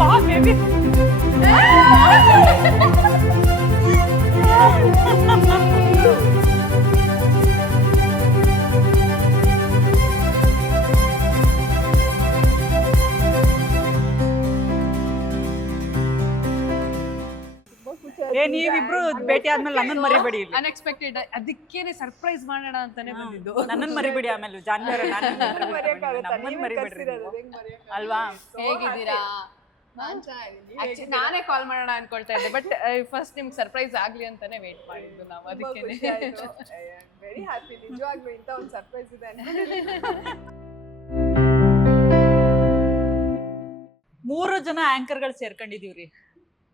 ಬಾ ಬೇಬಿ. ನೀವಿಬ್ರು ಭೇಟಿ ಆದ್ಮೇಲೆ ನನ್ನನ್ ಮರಿಬೇಡಿ. ಅನ್ಎಕ್ಸ್ಪೆಕ್ಟೆಡ್, ಅದಕ್ಕೇನೆ ಸರ್ಪ್ರೈಸ್ ಮಾಡೋಣ ಅಂತಾನೆ ಬಂದಿದ್ದು. ನನ್ನನ್ ಮರಿಬೇಡಿ. ಆಮೇಲೆ ಜಾನ್ವರಿ ನಮ್ಮನ್ ಮರಿಬೇಡ್ರಿ ಅಲ್ವಾ? ಹೇಗಿದ್ದೀರಾ? ನಾನೇ ಕಾಲ್ ಮಾಡೋಣ ಅನ್ಕೊಳ್ತಾ ಇದ್ದೆ, ಬಟ್ ಫಸ್ಟ್ ನಿಮ್ಗೆ ಸರ್ಪ್ರೈಸ್ ಆಗ್ಲಿ ಅಂತಾನೆ ವೇಟ್ ಮಾಡಿದ್ದು ನಾವು. ಅದಕ್ಕೇನೆ ವೆರಿ ಹ್ಯಾಪಿ. ನಿಜವಾಗ್ಲೂ ಇಂತ ಒಂದು ಸರ್ಪ್ರೈಸ್ ಇದೆ. 3 ಜನ ಆಂಕರ್ಗಳು ಸೇರ್ಕೊಂಡಿದೀವ್ರಿ.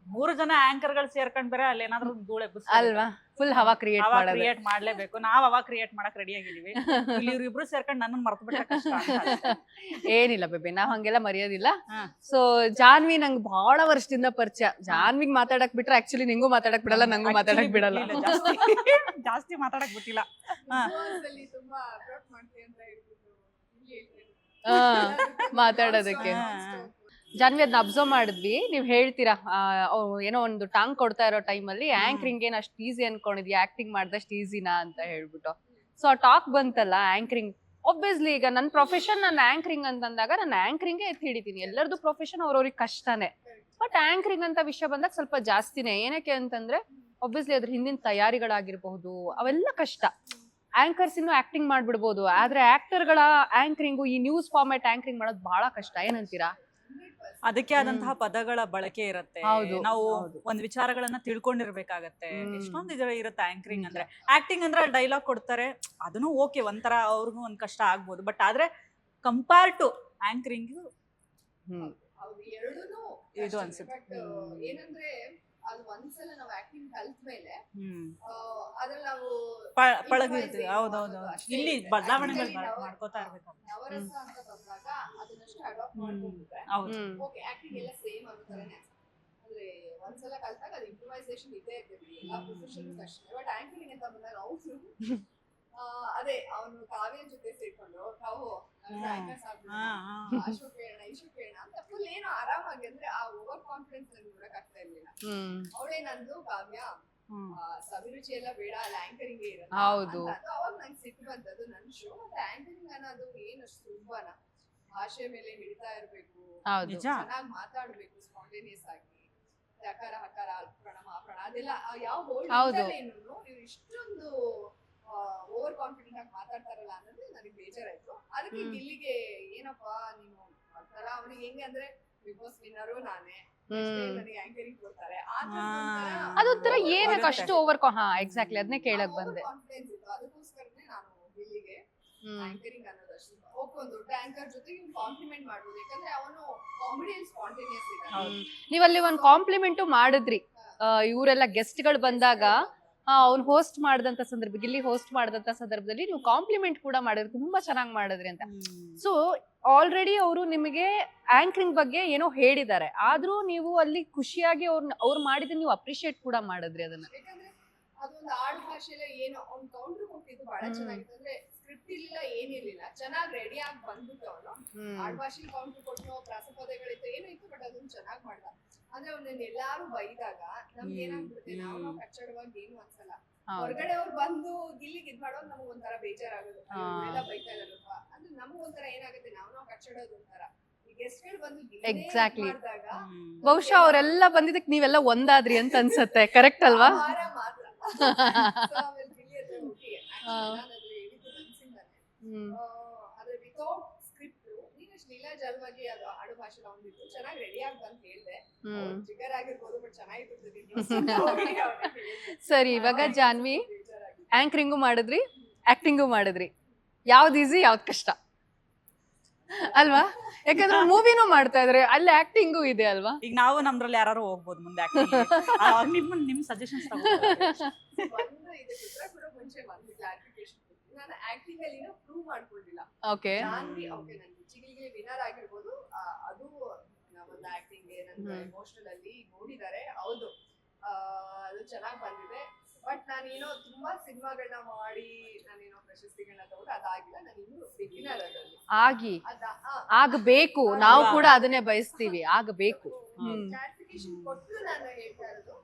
3 ಜನ ಆಂಕರ್ಗಳು ಸೇರ್ಕೊಂಡ್ ಬೇರೆ ಅಲ್ಲಿ ಏನಾದ್ರು ಧೂಳೆ ಅಲ್ವಾ? ಫುಲ್ ಹವಾ ಕ್ರಿಯೇಟ್ ಮಾಡ್ಲೇಬೇಕು. ನಾವ್ ಹವಾ ಕ್ರಿಯೇಟ್ ಮಾಡಕ್ ರೆಡಿ ಆಗಿದೀವಿ. ಇವ್ರಿಬ್ರು ಸೇರ್ಕೊಂಡ್ ನನ್ನನ್ ಮರ್ತು ಬಿಟ್ರೆ ಕಷ್ಟ ಅಂತ. ಏನಿಲ್ಲ ಬೇಬಿ, ನಾವ್ ಹಂಗೆಲ್ಲ ಮರೆಯೋದಿಲ್ಲ. ಸೊ ಜಾನ್ವಿ ನಂಗೆ ಬಹಳ ವರ್ಷದಿಂದ ಪರಿಚಯ. ಜಾನ್ವಿಗ್ ಮಾತಾಡಕ್ ಬಿಟ್ರೆ ಆಕ್ಚುಲಿ ನಿಂಗೂ ಮಾತಾಡಕ್ ಬಿಡಲ್ಲ, ನಂಗೂ ಮಾತಾಡಕ್ ಬಿಡಲ್ಲ. ಜಾಸ್ತಿ ಮಾತಾಡಕ್ ಬಿಟ್ಟಿಲ್ಲ. ತುಂಬಾ ಅಪ್ರೋಚ್ ಮಾಡ್ತೀನಿ ಅಂತ ಮಾತಾಡೋದಕ್ಕೆ. ಜಾನ್ವಿ ಅದನ್ನ ಅಬ್ಸರ್ವ್ ಮಾಡಿದ್ವಿ. ನೀವ್ ಹೇಳ್ತೀರಾ ಏನೋ ಒಂದು ಟಾಂಗ್ ಕೊಡ್ತಾ ಇರೋ ಟೈಮಲ್ಲಿ ಆಂಕರಿಂಗ್ ಏನ್ ಅಷ್ಟು ಈಸಿ ಅನ್ಕೊಂಡಿದ್ಯಾ, ಆಕ್ಟಿಂಗ್ ಮಾಡ್ದಷ್ಟು ಈಸಿನಾ ಅಂತ ಹೇಳ್ಬಿಟ್ಟು. ಸೊ ಆ ಟಾಕ್ ಬಂತಲ್ಲ ಆಂಕರಿಂಗ್. ಒಬ್ವಿಯಸ್ಲಿ ಈಗ ನನ್ನ ಪ್ರೊಫೆಷನ್ ನನ್ನ ಆಂಕರಿಂಗ್ ಅಂತಂದಾಗ ನಾನು ಆಂಕರಿಂಗೇ ಎತ್ತಿ ಹಿಡಿತೀನಿ. ಎಲ್ಲರದ್ದು ಪ್ರೊಫೆಷನ್ ಅವ್ರವ್ರಿಗೆ ಕಷ್ಟನೇ. ಬಟ್ ಆಂಕರಿಂಗ್ ಅಂತ ವಿಷಯ ಬಂದಾಗ ಸ್ವಲ್ಪ ಜಾಸ್ತಿನೇ. ಏನಕ್ಕೆ ಅಂತಂದ್ರೆ ಒಬ್ವಿಯಸ್ಲಿ ಅದ್ರ ಹಿಂದಿನ ತಯಾರಿಗಳಾಗಿರ್ಬಹುದು, ಅವೆಲ್ಲ ಕಷ್ಟ. ಆಂಕರ್ಸ್ ಇನ್ನು ಆಕ್ಟಿಂಗ್ ಮಾಡ್ಬಿಡ್ಬೋದು, ಆದ್ರೆ ಆಕ್ಟರ್ಗಳ ಆಂಕರಿಂಗು, ಈ ನ್ಯೂಸ್ ಫಾರ್ಮ್ಯಾಟ್ ಆಂಕರಿಂಗ್ ಮಾಡೋದು ಬಹಳ ಕಷ್ಟ. ಏನಂತೀರಾ? ಅದಕ್ಕೆ ಆದಂತಹ ಪದಗಳ ಬಳಕೆ ಇರುತ್ತೆ. ನಾವು ಒಂದ್ ವಿಚಾರಗಳನ್ನ ತಿಳ್ಕೊಂಡಿರ್ಬೇಕಾಗತ್ತೆ. ಎಷ್ಟೊಂದು ಇರುತ್ತೆ ಆಂಕರಿಂಗ್ ಅಂದ್ರೆ. ಆಕ್ಟಿಂಗ್ ಅಂದ್ರೆ ಡೈಲಾಗ್ ಕೊಡ್ತಾರೆ, ಅದನ್ನು ಓಕೆ, ಒಂಥರ ಅವ್ರಿಗೂ ಒಂದ್ ಕಷ್ಟ ಆಗ್ಬೋದು. ಬಟ್ ಆದ್ರೆ ಕಂಪೇರ್ ಟು ಆಂಕರಿಂಗ್ ಇದು ಅನ್ಸುತ್ತೆ. ಏನಂದ್ರೆ ಅದು ಒಂದ್ಸಲ ನಾವು ಆಕ್ಟಿಂಗ್ ಕಲ್ತ್ಮೇಲೆ ಅದ್ರಲ್ಲಿ ನಾವು ಪಳಗಿರ್ತೀವಿ. ಹೌದೌದು. ಇಲ್ಲಿ ಬದಲಾವಣೆಗಳು ಮಾಡ್ಕೋತಾ ಇರ್ಬೇಕು. ನವರಸ ಅಂತ ಬಂದಾಗ ಅದನ್ನಷ್ಟು ಅಡಾಪ್ಟ್ ಮಾಡ್ಕೊಂಡ್ಬಿಟ್ರೆ ಓಕೆ, ಆಕ್ಟಿಂಗ್ ಎಲ್ಲ ಸೇಮ್ ಆಗುತ್ತಾನೆ. ಅಂದ್ರೆ ಒಂದ್ಸಲ ಕಲ್ತಾಗ ಅದು ಇಂಪ್ರೂವೈಸೇಷನ್ ಇದ್ದೇ ಇರ್ತದೆ. ಎಲ್ಲ ಪ್ರೊಫೆಷನ್ ಅಷ್ಟೇ. ಬಟ್ ಆಂಕರಿಂಗ್ ಅಂತ ಬಂದಾಗ ಅವ್ರು ಅದೇ ಅವನು ಕಾವ್ಯನ ಜೊತೆ ಸೇರ್ಕೊಂಡು ತಾವು ಅಶೋಕ್ ಕೇಳೋಣ ಇಶೋಕ್ ಕೇಳೋಣ ಅಂತ ಫುಲ್ ಏನೋ ಆರಾಮಾಗಿ, ಅಂದ್ರೆ ಆ ಓವರ್ ಕಾನ್ಫಿಡೆನ್ಸ್ ನನಗೆ ನೋಡಕ್ ಆಗ್ತಾ ಇರ್ಲಿಲ್ಲ. ಅವಳೇನಂದು ಕಾವ್ಯ ಸವಿರುಚಿ ಎಲ್ಲ ಬೇಡ, ಅಲ್ಲಿ ಆಂಕರಿಂಗ್ ಇರಲ್ಲ. ಅವಾಗ ನಂಗೆ ಸಿಟ್ಟು ಬಂದದ್ದು. ನನ್ ಶೋ ಮತ್ತೆ ಆಂಕರಿಂಗ್ ಅನ್ನೋದು ಏನು ಸುಲಭನ, ಭಾಷೆ ಮೇಲೆ ಹಿಡಿತಾ ಇರ್ಬೇಕು, ಚೆನ್ನಾಗಿ ಮಾತಾಡ್ಬೇಕು, ಸ್ಪಾಂಟೇನಿಯಸ್ ಆಗಿ, ಯಕಾರ ಹಕಾರ ಪ್ರಣಮ ಪ್ರಣಮ ಅದೆಲ್ಲ ಯಾವ ಹೋಲ್ಡ್ ಏನು ನೀವು ಇಷ್ಟೊಂದು ಓವರ್ ಕಾನ್ಫಿಡೆಂಟ್ ಆಗಿ ಮಾತಾಡ್ತಾರಲ್ಲ ಅನ್ನೋದು ನನಗೆ ಬೇಜಾರಾಯ್ತು. ಅದಕ್ಕೆ ಇಲ್ಲಿಗೆ ಏನಪ್ಪಾ ನೀನು ಒಂಥರ ಅವ್ನಿಗೆ ಹೆಂಗೆ ಅಂದ್ರೆ ಬಿಗ್ ಬಾಸ್ ವಿನ್ನರು ನಾನೇ, ನನಗೆ ಆಂಕರಿಂಗ್ ಕೊಡ್ತಾರೆ, ಅದೊಂಥರ ಏನಕ್ಕೆ ಅಷ್ಟು ಓವರ್ ಎಕ್ಸಾಕ್ಟ್ಲಿ ಅದನ್ನೇ ಕೇಳಕ್ ಬಂದೆ. ಕಾನ್ಫಿಡೆನ್ಸ್ ಇತ್ತು. ಅದಕ್ಕೋಸ್ಕರನೇ ನಾನು ಇಲ್ಲಿಗೆ ಆಂಕರಿಂಗ್ ಅನ್ನೋದು ಅಷ್ಟು ಓಕೆ. ಒಂದು ದೊಡ್ಡ ಆಂಕರ್ ಜೊತೆ ಕಾಂಪ್ಲಿಮೆಂಟ್ ಮಾಡ್ಬೋದು, ಯಾಕಂದ್ರೆ ಅವನು ಕಾಮಿಡಿ ಅಂಡ್ ಸ್ಪಾಂಟೇನಿಯಸ್ ಇದ್ದಾನೆ. ನೀವಲ್ಲಿ ಒಂದು ಕಾಂಪ್ಲಿಮೆಂಟು ಮಾಡಿದ್ರಿ. ಇವರೆಲ್ಲ ಗೆಸ್ಟ್ಗಳು ಬಂದಾಗ ಅವ್ನು ಹೋಸ್ಟ್ ಮಾಡಿದಂತ ಸಂದರ್ಭದಲ್ಲಿ, ಇಲ್ಲಿ ಹೋಸ್ಟ್ ಮಾಡಿದಂತ ಸಂದರ್ಭದಲ್ಲಿ ನೀವು ಕಾಂಪ್ಲಿಮೆಂಟ್ ಕೂಡ ಮಾಡಿದ್ರಿ, ತುಂಬಾ ಚೆನ್ನಾಗಿ ಮಾಡಿದ್ರಿ ಅಂತ. ಸೊ ಆಲ್ರೆಡಿ ಅವರು ನಿಮಗೆ ಆಂಕರಿಂಗ್ ಬಗ್ಗೆ ಏನೋ ಹೇಳಿದ್ದಾರೆ, ಆದ್ರೂ ನೀವು ಅಲ್ಲಿ ಖುಷಿಯಾಗಿ ಅವ್ರು ಮಾಡಿದ್ರೆ ನೀವು ಅಪ್ರಿಶಿಯೇಟ್ ಕೂಡ ಮಾಡಿದ್ರಿ ಅದನ್ನ. ಯಾಕಂದ್ರೆ ಅದೊಂದು ಆಡ್ ಭಾಷೆಲ್ಲ ಏನೋ ಅವ್ನು ಕೌಂಟರ್ ಕೊಟ್ಟಿದ್ದು ಬಹಳ ಚೆನ್ನಾಗಿತ್ತು. ಅಂದ್ರೆ ಸ್ಕ್ರಿಪ್ಟ್ ಇಲ್ಲ ಏನಿರ್ಲಿಲ್ಲ, ಚೆನ್ನಾಗಿ ರೆಡಿ ಆಗಿ ಬಂದ್ಬಿಟ್ಟು ಅವನು ಆಡ್ ಭಾಷೆ ಕೌಂಟರ್ ಕೊಟ್ಟು ಪ್ರಾಸಪದಗಳಿತ್ತು ಏನೋ ಇತ್ತು, ಬಟ್ ಅದನ್ನ ಚೆನ್ನಾಗಿ ಮಾಡ್ದ. ಅಂದ್ರೆ ಅವ್ನ ಎಲ್ಲಾರು ಬೈದಾಗ ನಮ್ಗೆ ಏನಾಗ್ಬಿಡುತ್ತೆ, ನಾವು ಕಚ್ಚಡವಾಗಿ ಏನು ಅನ್ಸಲ್ಲ. ಹೊರಗಡೆ ಅವ್ರು ಬಂದು ಗಿಲ್ಲಿಗೆ ಇದ್ ಮಾಡೋದು ನಮಗ್ ಒಂಥರ ಬೇಜಾರಾಗೋದು, ಎಲ್ಲ ಬೈತಾ ಇದಾರಲ್ವಾ. ಅಂದ್ರೆ ನಮಗ್ ಒಂಥರ ಏನಾಗುತ್ತೆ, ನಾವು ಕಚ್ಚಡೋದು ಒಂಥರ. ಗೆಸ್ಟ್ಗಳು ಬಂದು ಎಕ್ಸಾಕ್ಟ್ಲಿ, ಬಹುಶಃ ಅವರೆಲ್ಲ ಬಂದಿದ್ದಕ್ಕೆ ನೀವೆಲ್ಲ ಒಂದಾದ್ರಿ ಅಂತ ಅನ್ಸತ್ತೆ. ಕರೆಕ್ಟ್ ಅಲ್ವಾ? ಅದ್ರ ವಿತೌಟ್ ಸ್ಕ್ರಿಪ್ಟ್ ನೀನಷ್ಟು ನೀಲಾಜಲವಾಗಿ ಅದು ಆಡು ಭಾಷೆ ಬಂದಿತ್ತು, ಚೆನ್ನಾಗಿ ರೆಡಿ ಆಗಿ ಬಂದು ಹೇಳ್ದೆ. ಜಿಗರ್ ಆಗಿರ್ಬೋದು, ಬಟ್ ಚೆನ್ನಾಗಿತ್ತು. ಸರಿ, ಇವಾಗ ಜಾನ್ವಿ ಆಂಕರಿಂಗು ಮಾಡಿದ್ರಿ, ಆಕ್ಟಿಂಗು ಮಾಡಿದ್ರಿ. ಯಾವ್ದು ಈಸಿ ಯಾವ್ದು ಕಷ್ಟ ಅಲ್ವಾ? ಯಾಕಂದ್ರೆ ಮೂವಿನೂ ಮಾಡ್ತಾ ಇದ್ರೆ ಅಲ್ಲಿ ಆಕ್ಟಿಂಗು ಇದೆ ಅಲ್ವಾ? ಈಗ ನಾವು ನಮ್ದ್ರಲ್ಲಿ ಯಾರು ಹೋಗ್ಬೋದು ಮುಂದೆ. ನಿಮ್ ಸಜೆಷನ್ಸ್ ನಾನು ಆಕ್ಟಿಂಗ್ ಅಲ್ಲಿ ಪ್ರೂವ್ ಮಾಡ್ಕೊಂಡಿಲ್ಲ. ಓಕೆ, ಚಿಗಿಲಿಗೆ ವಿನ್ನರ್ ಆಗಿರ್ಬೋದು, ಅದು ಒಂದು ಆಕ್ಟಿಂಗ್ ನನ್ನ ಎಮೋಷನಲ್ ಅಲ್ಲಿ ನೋಡಿದ್ದಾರೆ. ಹೌದು, ಅದು ಚೆನ್ನಾಗಿ ಬಂದಿದೆ. ಬಟ್ ನಾನೇನೋ ತುಂಬಾ ಸಿನಿಮಾಗಳನ್ನ ಮಾಡಿ ನಾನೇನೋ ಪ್ರಶಸ್ತಿಗಳನ್ನ ತಗೊಂಡು ಅದಾಗಿಲ್ಲ. ನಾನು ಇನ್ನು ಬಿಗಿನರ್ ಅದರಲ್ಲಿ ಆಗಿ ಆಗಬೇಕು, ನಾವು ಕೂಡ ಅದನ್ನೇ ಬಯಸ್ತೀವಿ, ಆಗಬೇಕು. ಕ್ಲಾರಿಫಿಕೇಶನ್ ಕೊಟ್ಟು ನಾನು ಹೇಳ್ತಾ ಇರೋದು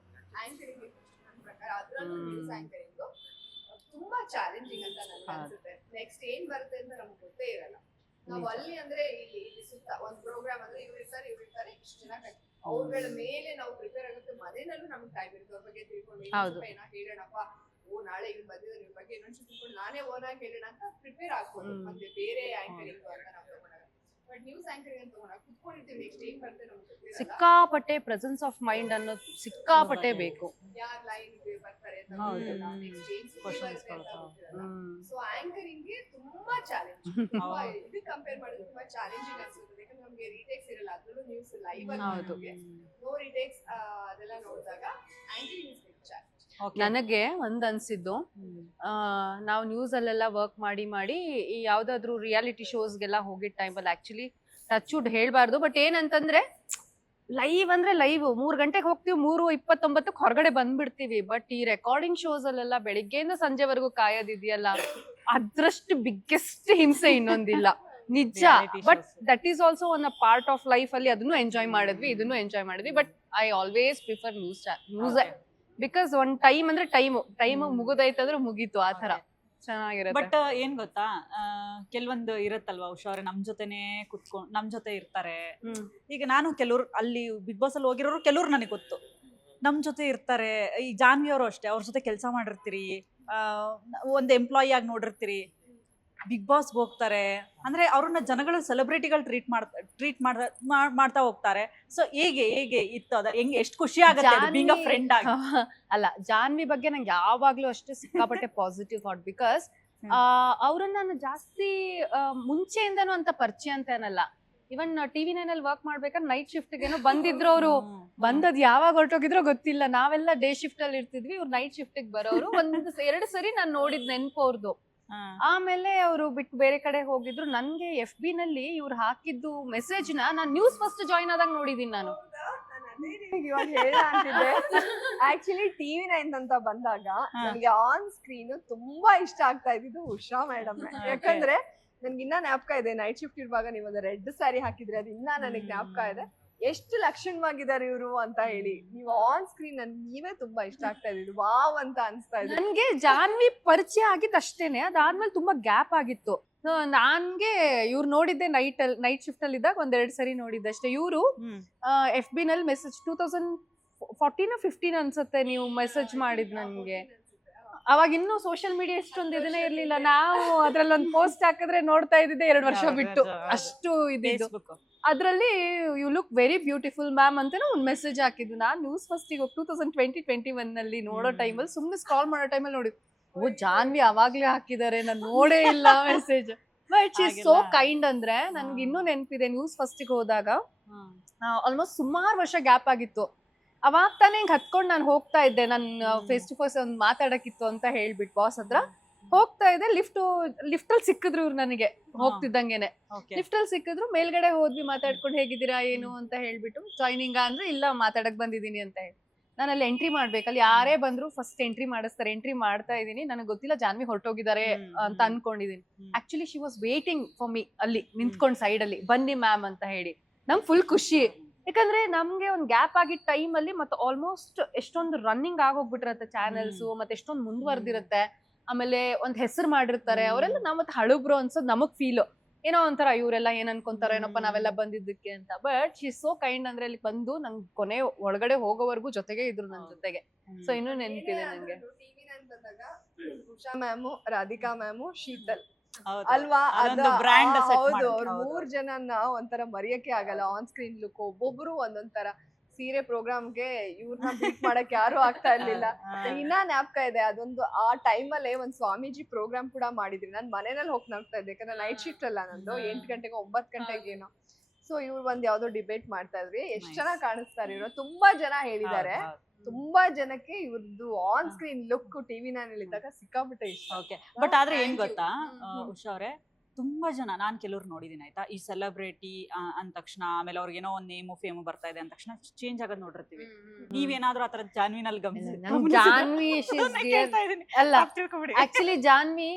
ಆಂಕರಿಂಗ್ ನನ್ನ ಪ್ರಕಾರ. ಅದ್ರಲ್ಲೂ ನ್ಯೂಸ್ ಆಂಕರಿಂಗ್ ತುಂಬಾ ಚಾಲೆಂಜಿಂಗ್ ಅಂತ ನನಗೆ ಅನ್ಸುತ್ತೆ. ನೆಕ್ಸ್ಟ್ ಏನ್ ಬರುತ್ತೆ ಅಂತ ನಮ್ಗೆ ಗೊತ್ತೇ ಇರಲ್ಲ. ನಾವು ಅಲ್ಲಿ ಅಂದ್ರೆ ಇಲ್ಲಿ ಸುತ್ತ ಒಂದ್ ಪ್ರೋಗ್ರಾಮ್ ಅಂದ್ರೆ ಇವ್ರು ಇರ್ತಾರೆ ಇಷ್ಟು ಜನ ಅವ್ರಗಳ ಮೇಲೆ ನಾವು ಪ್ರಿಪೇರ್ ಆಗುತ್ತೆ. ಮನೆಯಲ್ಲೂ ನಮ್ಗೆ ಟೈಮ್ ಇರುತ್ತೆ ಅವ್ರ ಬಗ್ಗೆ ತಿಳ್ಕೊಂಡು ಏನೋ ಹೇಳೋಣಪ್ಪ, ಓ ನಾಳೆ ಇವ್ರು ಬಂದಿದ್ದಾರೆ ಇವ್ರ ಬಗ್ಗೆ ಇನ್ನೊಂದು ತಿಳ್ಕೊಂಡು ನಾನೇ ಓನಾಗಿ ಹೇಳೋಣ ಅಂತ ಪ್ರಿಪೇರ್ ಆಗ್ಬೋದು. ಮತ್ತೆ ಬೇರೆ ಆಂಕರಿಂಗ್ ಅಂತ ನಾವು ತಗೊಂಡಾಗ, ಬಟ್ ನ್ಯೂಸ್ ಆಂಕರಿಂಗ್ ಅಂತ ತಗೊಂಡಾಗ ಕುತ್ಕೊಂಡಿರ್ತೀವಿ, ನೆಕ್ಸ್ಟ್ ಏನ್ ಬರುತ್ತೆ ನಮ್ಗೆ ಗೊತ್ತಿರಲ್ಲ. ಸಿಕ್ಕಾಪಟ್ಟೆ ಪ್ರೆಸೆನ್ಸ್ ಆಫ್ ಮೈಂಡ್ ಅನ್ನೋದು ಸಿಕ್ಕಾಪಟ್ಟೆ ಬೇಕು. ಯಾರ್ ಲೈನ್ ಬರ್ತಾರೆ ಅಂತ ಗೊತ್ತಿರಲ್ಲ, ನೆಕ್ಸ್ಟ್ ಏನ್ ಬರುತ್ತೆ ಅಂತ ಗೊತ್ತಿರಲ್ಲ. ಸೊ ಆಂಕರಿಂಗ್ ಗೆ ತುಂಬಾ ಚಾಲೆಂಜ್. ಇದು ಕಂಪೇರ್ ಮಾಡಿದ್ರೆ ತುಂಬಾ ಚಾಲೆಂಜಿಂಗ್ ಅನ್ಸುತ್ತೆ. ಯಾಕಂದ್ರೆ ನಮ್ಗೆ ರೀಟೇಕ್ಸ್ ಇರಲ್ಲ, ಅದ್ರಲ್ಲೂ ನ್ಯೂಸ್ ಲೈವ್ ಅಲ್ಲಿ ನೋ ರೀಟೇಕ್ಸ್ ಅದೆಲ್ಲ ನೋಡಿದಾಗ ಆಂಕರಿಂಗ್ ಇಸ್ ಬಿಗ್ ಚಾಲೆಂಜ್. ನನಗೆ ಒಂದ್ ಅನ್ಸಿದ್ದು, ನಾವು ನ್ಯೂಸ್ ಅಲ್ಲೆಲ್ಲ ವರ್ಕ್ ಮಾಡಿ ಈ ಯಾವ್ದಾದ್ರು ರಿಯಾಲಿಟಿ ಶೋಸ್ಗೆಲ್ಲ ಹೋಗಿದ್ ಟೈಮಲ್ಲಿ ಆಕ್ಚುಲಿ ಟಚ್ ವುಡ್ ಹೇಳ್ಬಾರ್ದು, ಬಟ್ ಏನಂತಂದ್ರೆ ಲೈವ್ ಅಂದ್ರೆ ಲೈವ್ 3 ಗಂಟೆಗೆ ಹೋಗ್ತೀವಿ, 3:29 ಹೊರಗಡೆ ಬಂದ್ಬಿಡ್ತೀವಿ. ಬಟ್ ಈ ರೆಕಾರ್ಡಿಂಗ್ ಶೋಸ್ ಅಲ್ಲೆಲ್ಲ ಬೆಳಿಗ್ಗೆಯಿಂದ ಸಂಜೆವರೆಗೂ ಕಾಯೋದಿದೆಯಲ್ಲ, ಅದ್ರಷ್ಟು ಬಿಗ್ಗೆಸ್ಟ್ ಹಿಂಸೆ ಇನ್ನೊಂದಿಲ್ಲ ನಿಜ. But that is also one a part of life ಅಲ್ಲಿ ಅದನ್ನು ಎಂಜಾಯ್ ಮಾಡಿದ್ವಿ, ಇದನ್ನು ಎಂಜಾಯ್ ಮಾಡಿದ್ವಿ. But I always prefer news because ಒಂದ್ ಟೈಮ್ ಅಂದ್ರೆ ಟೈಮ್ ಮುಗಿದೈತಂದ್ರೆ ಮುಗೀತು, ಆ ತರ ಚೆನ್ನಾಗಿರುತ್ತೆ. ಬಟ್ ಏನ್ ಗೊತ್ತಾ, ಕೆಲವೊಂದು ಇರತ್ತಲ್ವಾ ಉಷಾ ಅವ್ರೆ, ನಮ್ ಜೊತೆನೆ ಕುತ್ಕೊಂಡ್ ನಮ್ ಜೊತೆ ಇರ್ತಾರೆ. ಈಗ ನಾನು ಕೆಲವ್ರು ಅಲ್ಲಿ ಬಿಗ್ ಬಾಸ್ ಅಲ್ಲಿ ಹೋಗಿರೋರು ಕೆಲವ್ರು ನನಗೆ ಗೊತ್ತು, ನಮ್ ಜೊತೆ ಇರ್ತಾರೆ. ಈ ಜಾನ್ವಿ ಅವರು ಅಷ್ಟೇ, ಅವ್ರ ಜೊತೆ ಕೆಲಸ ಮಾಡಿರ್ತೀರಿ, ಒಂದ್ ಎಂಪ್ಲಾಯಿ ಆಗಿ ನೋಡಿರ್ತೀರಿ. ಬಿಗ್ ಬಾಸ್ ಹೋಗ್ತಾರೆ ಅಂದ್ರೆ ಅವ್ರನ್ನ ಜನಗಳು ಸೆಲೆಬ್ರಿಟಿಗಳು ಟ್ರೀಟ್ ಮಾಡ್ತಾ ಹೋಗ್ತಾರೆ. ಸೊ ಹೇಗೆ ಇತ್ತು ಅದ, ಹೆಂಗೆ ಎಷ್ಟು ಖುಷಿ ಆಗುತ್ತೆ ಬೀಂಗ್ ಅ ಫ್ರೆಂಡ್ ಆಗಿ? ಅಲ್ಲ, ಜಾನ್ವಿ ಬಗ್ಗೆ ನಂಗೆ ಯಾವಾಗ್ಲೂ ಅಷ್ಟೇ ಸಿಕ್ಕಾಪಟ್ಟೆ ಪಾಸಿಟಿವ್ ಥಾಟ್. ಬಿಕಾಸ್ ಅವ್ರನ್ನ ನಾನು ಜಾಸ್ತಿ ಮುಂಚೆಯಿಂದನೂ ಅಂತ ಪರಿಚಯ ಅಂತ ಏನಲ್ಲ. ಇವನ್ TV9 ಅಲ್ಲಿ ವರ್ಕ್ ಮಾಡ್ಬೇಕಾದ್ರೆ ನೈಟ್ ಶಿಫ್ಟ್ ಏನೋ ಬಂದಿದ್ರು ಅವರು. ಬಂದದ್ ಯಾವಾಗ ಹೊರಟೋಗಿದ್ರೋ ಗೊತ್ತಿಲ್ಲ. ನಾವೆಲ್ಲ ಡೇ ಶಿಫ್ಟ್ ಅಲ್ಲಿ ಇರ್ತಿದ್ವಿ, ಇವ್ರು ನೈಟ್ ಶಿಫ್ಟ್ ಬರೋರು. 2 ಸರಿ ನಾನು ನೋಡಿದ್ ನೆನ್ಪು ಅವ್ರದ್ದು. ಆಮೇಲೆ ಅವರು ಬಿಟ್ಟು ಬೇರೆ ಕಡೆ ಹೋಗಿದ್ರು. ನನ್ಗೆ FB ನಲ್ಲಿ ಇವ್ರು ಹಾಕಿದ್ದು ಮೆಸೇಜ್ ನಾನು ನ್ಯೂಸ್ ಫಸ್ಟ್ ಜಾಯಿನ್ ಆದಾಗ ನೋಡಿದೀನಿ ನಾನು. ಇವಾಗ ಹೇಳಂತಿದ್ದೆ, ಆಕ್ಚುಲಿ TV9 ಅಂತ ಬಂದಾಗ ನನಗೆ ಆನ್ ಸ್ಕ್ರೀನ್ ತುಂಬಾ ಇಷ್ಟ ಆಗ್ತಾ ಇದ್ದಿದ್ದು ಉಷಾ ಮೇಡಮ್. ಯಾಕಂದ್ರೆ ನನ್ಗೆ ಇನ್ನ ಜ್ಞಾಪಕ ಇದೆ, ನೈಟ್ ಶಿಫ್ಟ್ ಇರುವಾಗ ನೀವು ಒಂದು ರೆಡ್ ಸ್ಯಾರಿ ಹಾಕಿದ್ರೆ ಅದು ಇನ್ನ ನನಗೆ ಜ್ಞಾಪಕ ಇದೆ. ಎಷ್ಟು ಲಕ್ಷಣವಾಗಿದ್ದಾರೆ ಇವರು ಅಂತ ಹೇಳಿ. ನೀವು ಆನ್ ಸ್ಕ್ರೀನ್ ನನ್ಗೆ ನೀವೇ ತುಂಬಾ ಇಷ್ಟ ಆಗ್ತಾ ಇದ್ದು, ವಾವ್ ಅಂತ ಅನ್ಸ್ತಾ ಇದೆ. ನನ್ಗೆ ಜಾನ್ವಿ ಪರಿಚಯ ಆಗಿದ್ದು ಅಷ್ಟೇನೆ, ಅದಾದ್ಮೇಲೆ ತುಂಬಾ ಗ್ಯಾಪ್ ಆಗಿತ್ತು. ನನ್ಗೆ ಇವ್ರು ನೋಡಿದ್ದೆ ನೈಟ್ ಶಿಫ್ಟ್ ಅಲ್ಲಿ ಇದ್ದಾಗ 1-2 ಸರಿ ನೋಡಿದ್ದೆ ಅಷ್ಟೇ. ಇವರು FB ನಲ್ಲಿ ಮೆಸೇಜ್ 2014-15 ಅನ್ಸುತ್ತೆ ನೀವು ಮೆಸೇಜ್ ಮಾಡಿದ್ ನನ್ಗೆ. ಅವಾಗ ಇನ್ನೂ ಸೋಷಿಯಲ್ ಮೀಡಿಯಾ ಎಷ್ಟೊಂದು ಇದನ್ನೇ ಇರ್ಲಿಲ್ಲ. ನಾವು ಅದ್ರಲ್ಲಿ ಒಂದು ಪೋಸ್ಟ್ ಹಾಕಿದ್ರೆ ನೋಡ್ತಾ ಇದ್ದಿದ್ದೆ 2 ವರ್ಷ ಬಿಟ್ಟು, ಅಷ್ಟು ಇದ್ದಿದ್ದು. ಅದ್ರಲ್ಲಿ you look very beautiful ma'am ಅಂತ ಒಂದು ಮೆಸೇಜ್ ಹಾಕಿದ್ದು. ನಾನು ನ್ಯೂಸ್ ಫಸ್ಟ್ ಈಗ 2020-21 ನಲ್ಲಿ ನೋಡೋ ಟೈಮಲ್ಲಿ ಸುಮ್ಮನೆ ಸ್ಕ್ರಾಲ್ ಮಾಡೋ ಟೈಮಲ್ಲಿ ನೋಡಿದ್ದು, ಓ ಜಾನ್ವಿ ಅವಾಗ್ಲೇ ಹಾಕಿದ್ದಾರೆ, ನಾನು ನೋಡೇ ಇಲ್ಲ message. But she is so kind. ಅಂದ್ರೆ ನನ್ಗೆ ಇನ್ನೂ ನೆನಪಿದೆ, ನ್ಯೂಸ್ ಫಸ್ಟಿಗೆ ಹೋದಾಗ ಆಲ್ಮೋಸ್ಟ್ ಸುಮಾರು ವರ್ಷ ಗ್ಯಾಪ್ ಆಗಿತ್ತು. ಅವಾಗ ತಾನೇ ಹಿಂಗ್ ಹತ್ಕೊಂಡು ನಾನು ಹೋಗ್ತಾ ಇದ್ದೆ, ನಾನು ಫೇಸ್ ಟು ಫೇಸ್ ಒಂದು ಮಾತಾಡಕ್ಕಿತ್ತು ಅಂತ ಹೇಳ್ಬಿಟ್ಟು ಬಾಸ್ ಹತ್ರ ಹೋಗ್ತಾ ಇದ್ದೆ. ಲಿಫ್ಟ್ ಅಲ್ಲಿ ಸಿಕ್ಕಿದ್ರು ಇವ್ರು ನನಗೆ ಹೋಗ್ತಿದ್ದಂಗೆನೆ. ಲಿಫ್ಟ್ ಅಲ್ಲಿ ಸಿಕ್ಕಿದ್ರು, ಮೇಲ್ಗಡೆ ಹೋದ್ವಿ, ಮಾತಾಡ್ಕೊಂಡು ಹೇಗಿದ್ದೀರಾ ಏನು ಅಂತ ಹೇಳ್ಬಿಟ್ಟು, ಜಾಯ್ನಿಂಗ್ ಅಂದ್ರೆ ಇಲ್ಲ ಮಾತಾಡಕ್ ಬಂದಿದ್ದೀನಿ ಅಂತ ಹೇಳಿ. ನಾನು ಅಲ್ಲಿ ಎಂಟ್ರಿ ಮಾಡ್ಬೇಕಲ್ಲಿ ಯಾರೇ ಬಂದ್ರು ಫಸ್ಟ್ ಎಂಟ್ರಿ ಮಾಡಿಸ್ತಾರೆ. ಎಂಟ್ರಿ ಮಾಡ್ತಾ ಇದೀನಿ, ನನಗೆ ಗೊತ್ತಿಲ್ಲ ಜಾನ್ವಿ ಹೊರಟೋಗಿದ್ದಾರೆ ಅಂತ ಅನ್ಕೊಂಡಿದೀನಿ. Actually she was waiting for me ಅಲ್ಲಿ ನಿಂತ್ಕೊಂಡ್ ಸೈಡ್ ಅಲ್ಲಿ, ಬನ್ನಿ ಮ್ಯಾಮ್ ಅಂತ ಹೇಳಿ. ನಮ್ ಫುಲ್ ಖುಷಿ, ಯಾಕಂದ್ರೆ ನಮ್ಗೆ ಒಂದ್ ಗ್ಯಾಪ್ ಆಗಿದ್ದ ಟೈಮ್ ಅಲ್ಲಿ ಮತ್ತೆ ಆಲ್ಮೋಸ್ಟ್ ಎಷ್ಟೊಂದು ರನ್ನಿಂಗ್ ಆಗೋಗ್ಬಿಟ್ಟಿರತ್ತೆ ಚಾನೆಲ್ಸ್, ಮತ್ತೆ ಎಷ್ಟೊಂದು ಮುಂದುವರೆದಿರುತ್ತೆ. ಆಮೇಲೆ ಒಂದ್ ಹೆಸರು ಮಾಡಿರ್ತಾರೆ ಅವರೆಲ್ಲ. ನಾವ್ ಮತ್ತೆ ಹಳುಬ್ರು ಅನ್ಸೋದು ನಮಗ್ ಫೀಲ್, ಏನೋ ಒಂಥರ ಇವರೆಲ್ಲ ಏನ್ ಅನ್ಕೊಂತಾರ ಏನಪ್ಪ ನಾವೆಲ್ಲ ಬಂದಿದ್ದಕ್ಕೆ ಅಂತ. But she so kind. ಅಂದ್ರೆ ಅಲ್ಲಿ ಬಂದು ನಂಗೆ ಕೊನೆ ಒಳಗಡೆ ಹೋಗೋವರೆಗೂ ಜೊತೆಗೆ ಇದ್ರು ನನ್ ಜೊತೆಗೆ. ಸೊ ಇನ್ನೂ ನೆನಪಿದೆ ನಂಗೆ. TV9 ಬಂದಾಗ ಉಷಾ ಮ್ಯಾಮು, ರಾಧಿಕಾ ಮ್ಯಾಮು, ಶೀತಲ್ ಅಲ್ವಾ, ಹೌದು. ಅವ್ರ 3 ಜನನ್ನ ಒಂಥರ ಮರೆಯಕ್ಕೆ ಆಗಲ್ಲ. ಆನ್ ಸ್ಕ್ರೀನ್ ಲುಕ್ ಒಬ್ಬೊಬ್ರು ಒಂದೊಂದರ. ಸೀರೆ ಪ್ರೋಗ್ರಾಮ್ಗೆ ಇವ್ರನ್ನ ಬೀಟ್ ಮಾಡಕ್ ಯಾರು ಆಗ್ತಾ ಇರ್ಲಿಲ್ಲ. ಇನ್ನ ಜ್ಞಾಪಕ ಇದೆ, ಅದೊಂದು ಆ ಟೈಮಲ್ಲೇ ಒಂದ್ ಸ್ವಾಮೀಜಿ ಪ್ರೋಗ್ರಾಮ್ ಕೂಡ ಮಾಡಿದ್ರಿ. ನಾನ್ ಮನೆಯಲ್ಲಿ ಹೋಗಿ ನೋಡ್ತಾ ಇದ್ದೆ, ಯಾಕಂದ್ರೆ ನೈಟ್ ಶಿಫ್ಟ್ ಅಲ್ಲ ನಂದು, 8 ಗಂಟೆಗೆ 9 ಗಂಟೆಗೆ ಏನೋ. ಸೊ ಇವ್ರು ಒಂದ್ ಯಾವ್ದೋ ಡಿಬೇಟ್ ಮಾಡ್ತಾ ಇದ್ರಿ. ಎಷ್ಟ್ ಚೆನ್ನಾಗ್ ಕಾಣಿಸ್ತಾರೆ ಇವ್ರು. ತುಂಬಾ ಜನ ಹೇಳಿದ್ದಾರೆ, ತುಂಬಾ ಜನಕ್ಕೆ ಇವ್ರದ್ದು ಆನ್ ಸ್ಕ್ರೀನ್ ಲುಕ್ TV9 ಇದ್ದಾಗ ಸಿಕ್ಕಾಬಿಟ್ಟೆ ಇಷ್ಟ. ಬಟ್ ಆದ್ರೆ ಏನ್ ಗೊತ್ತಾ ಉಷಾ ಅವ್ರೆ, ತುಂಬಾ ಜನ ನಾನ್ ಕೆಲವ್ರು ನೋಡಿದೀನಿ ಆಯ್ತಾ, ಈ ಸೆಲೆಬ್ರಿಟಿ ಅಂದ ತಕ್ಷಣ ಆಮೇಲೆ ಅವ್ರಿಗೆ ಏನೋ ಒಂದ್ ನೇಮು ಫೇಮು ಬರ್ತಾ ಇದೆ ಅಂದ ತಕ್ಷಣ ಚೇಂಜ್ ಆಗೋದ್ ನೋಡಿರ್ತೀವಿ. ನೀವೇನಾದ್ರೂ ಆತರ ಜಾನ್ವಿನಲ್ಲಿ ಜಾನ್ವಿ ಅಲ್ಲ ಆಕ್ಚುಲಿ ಜಾನ್ವಿ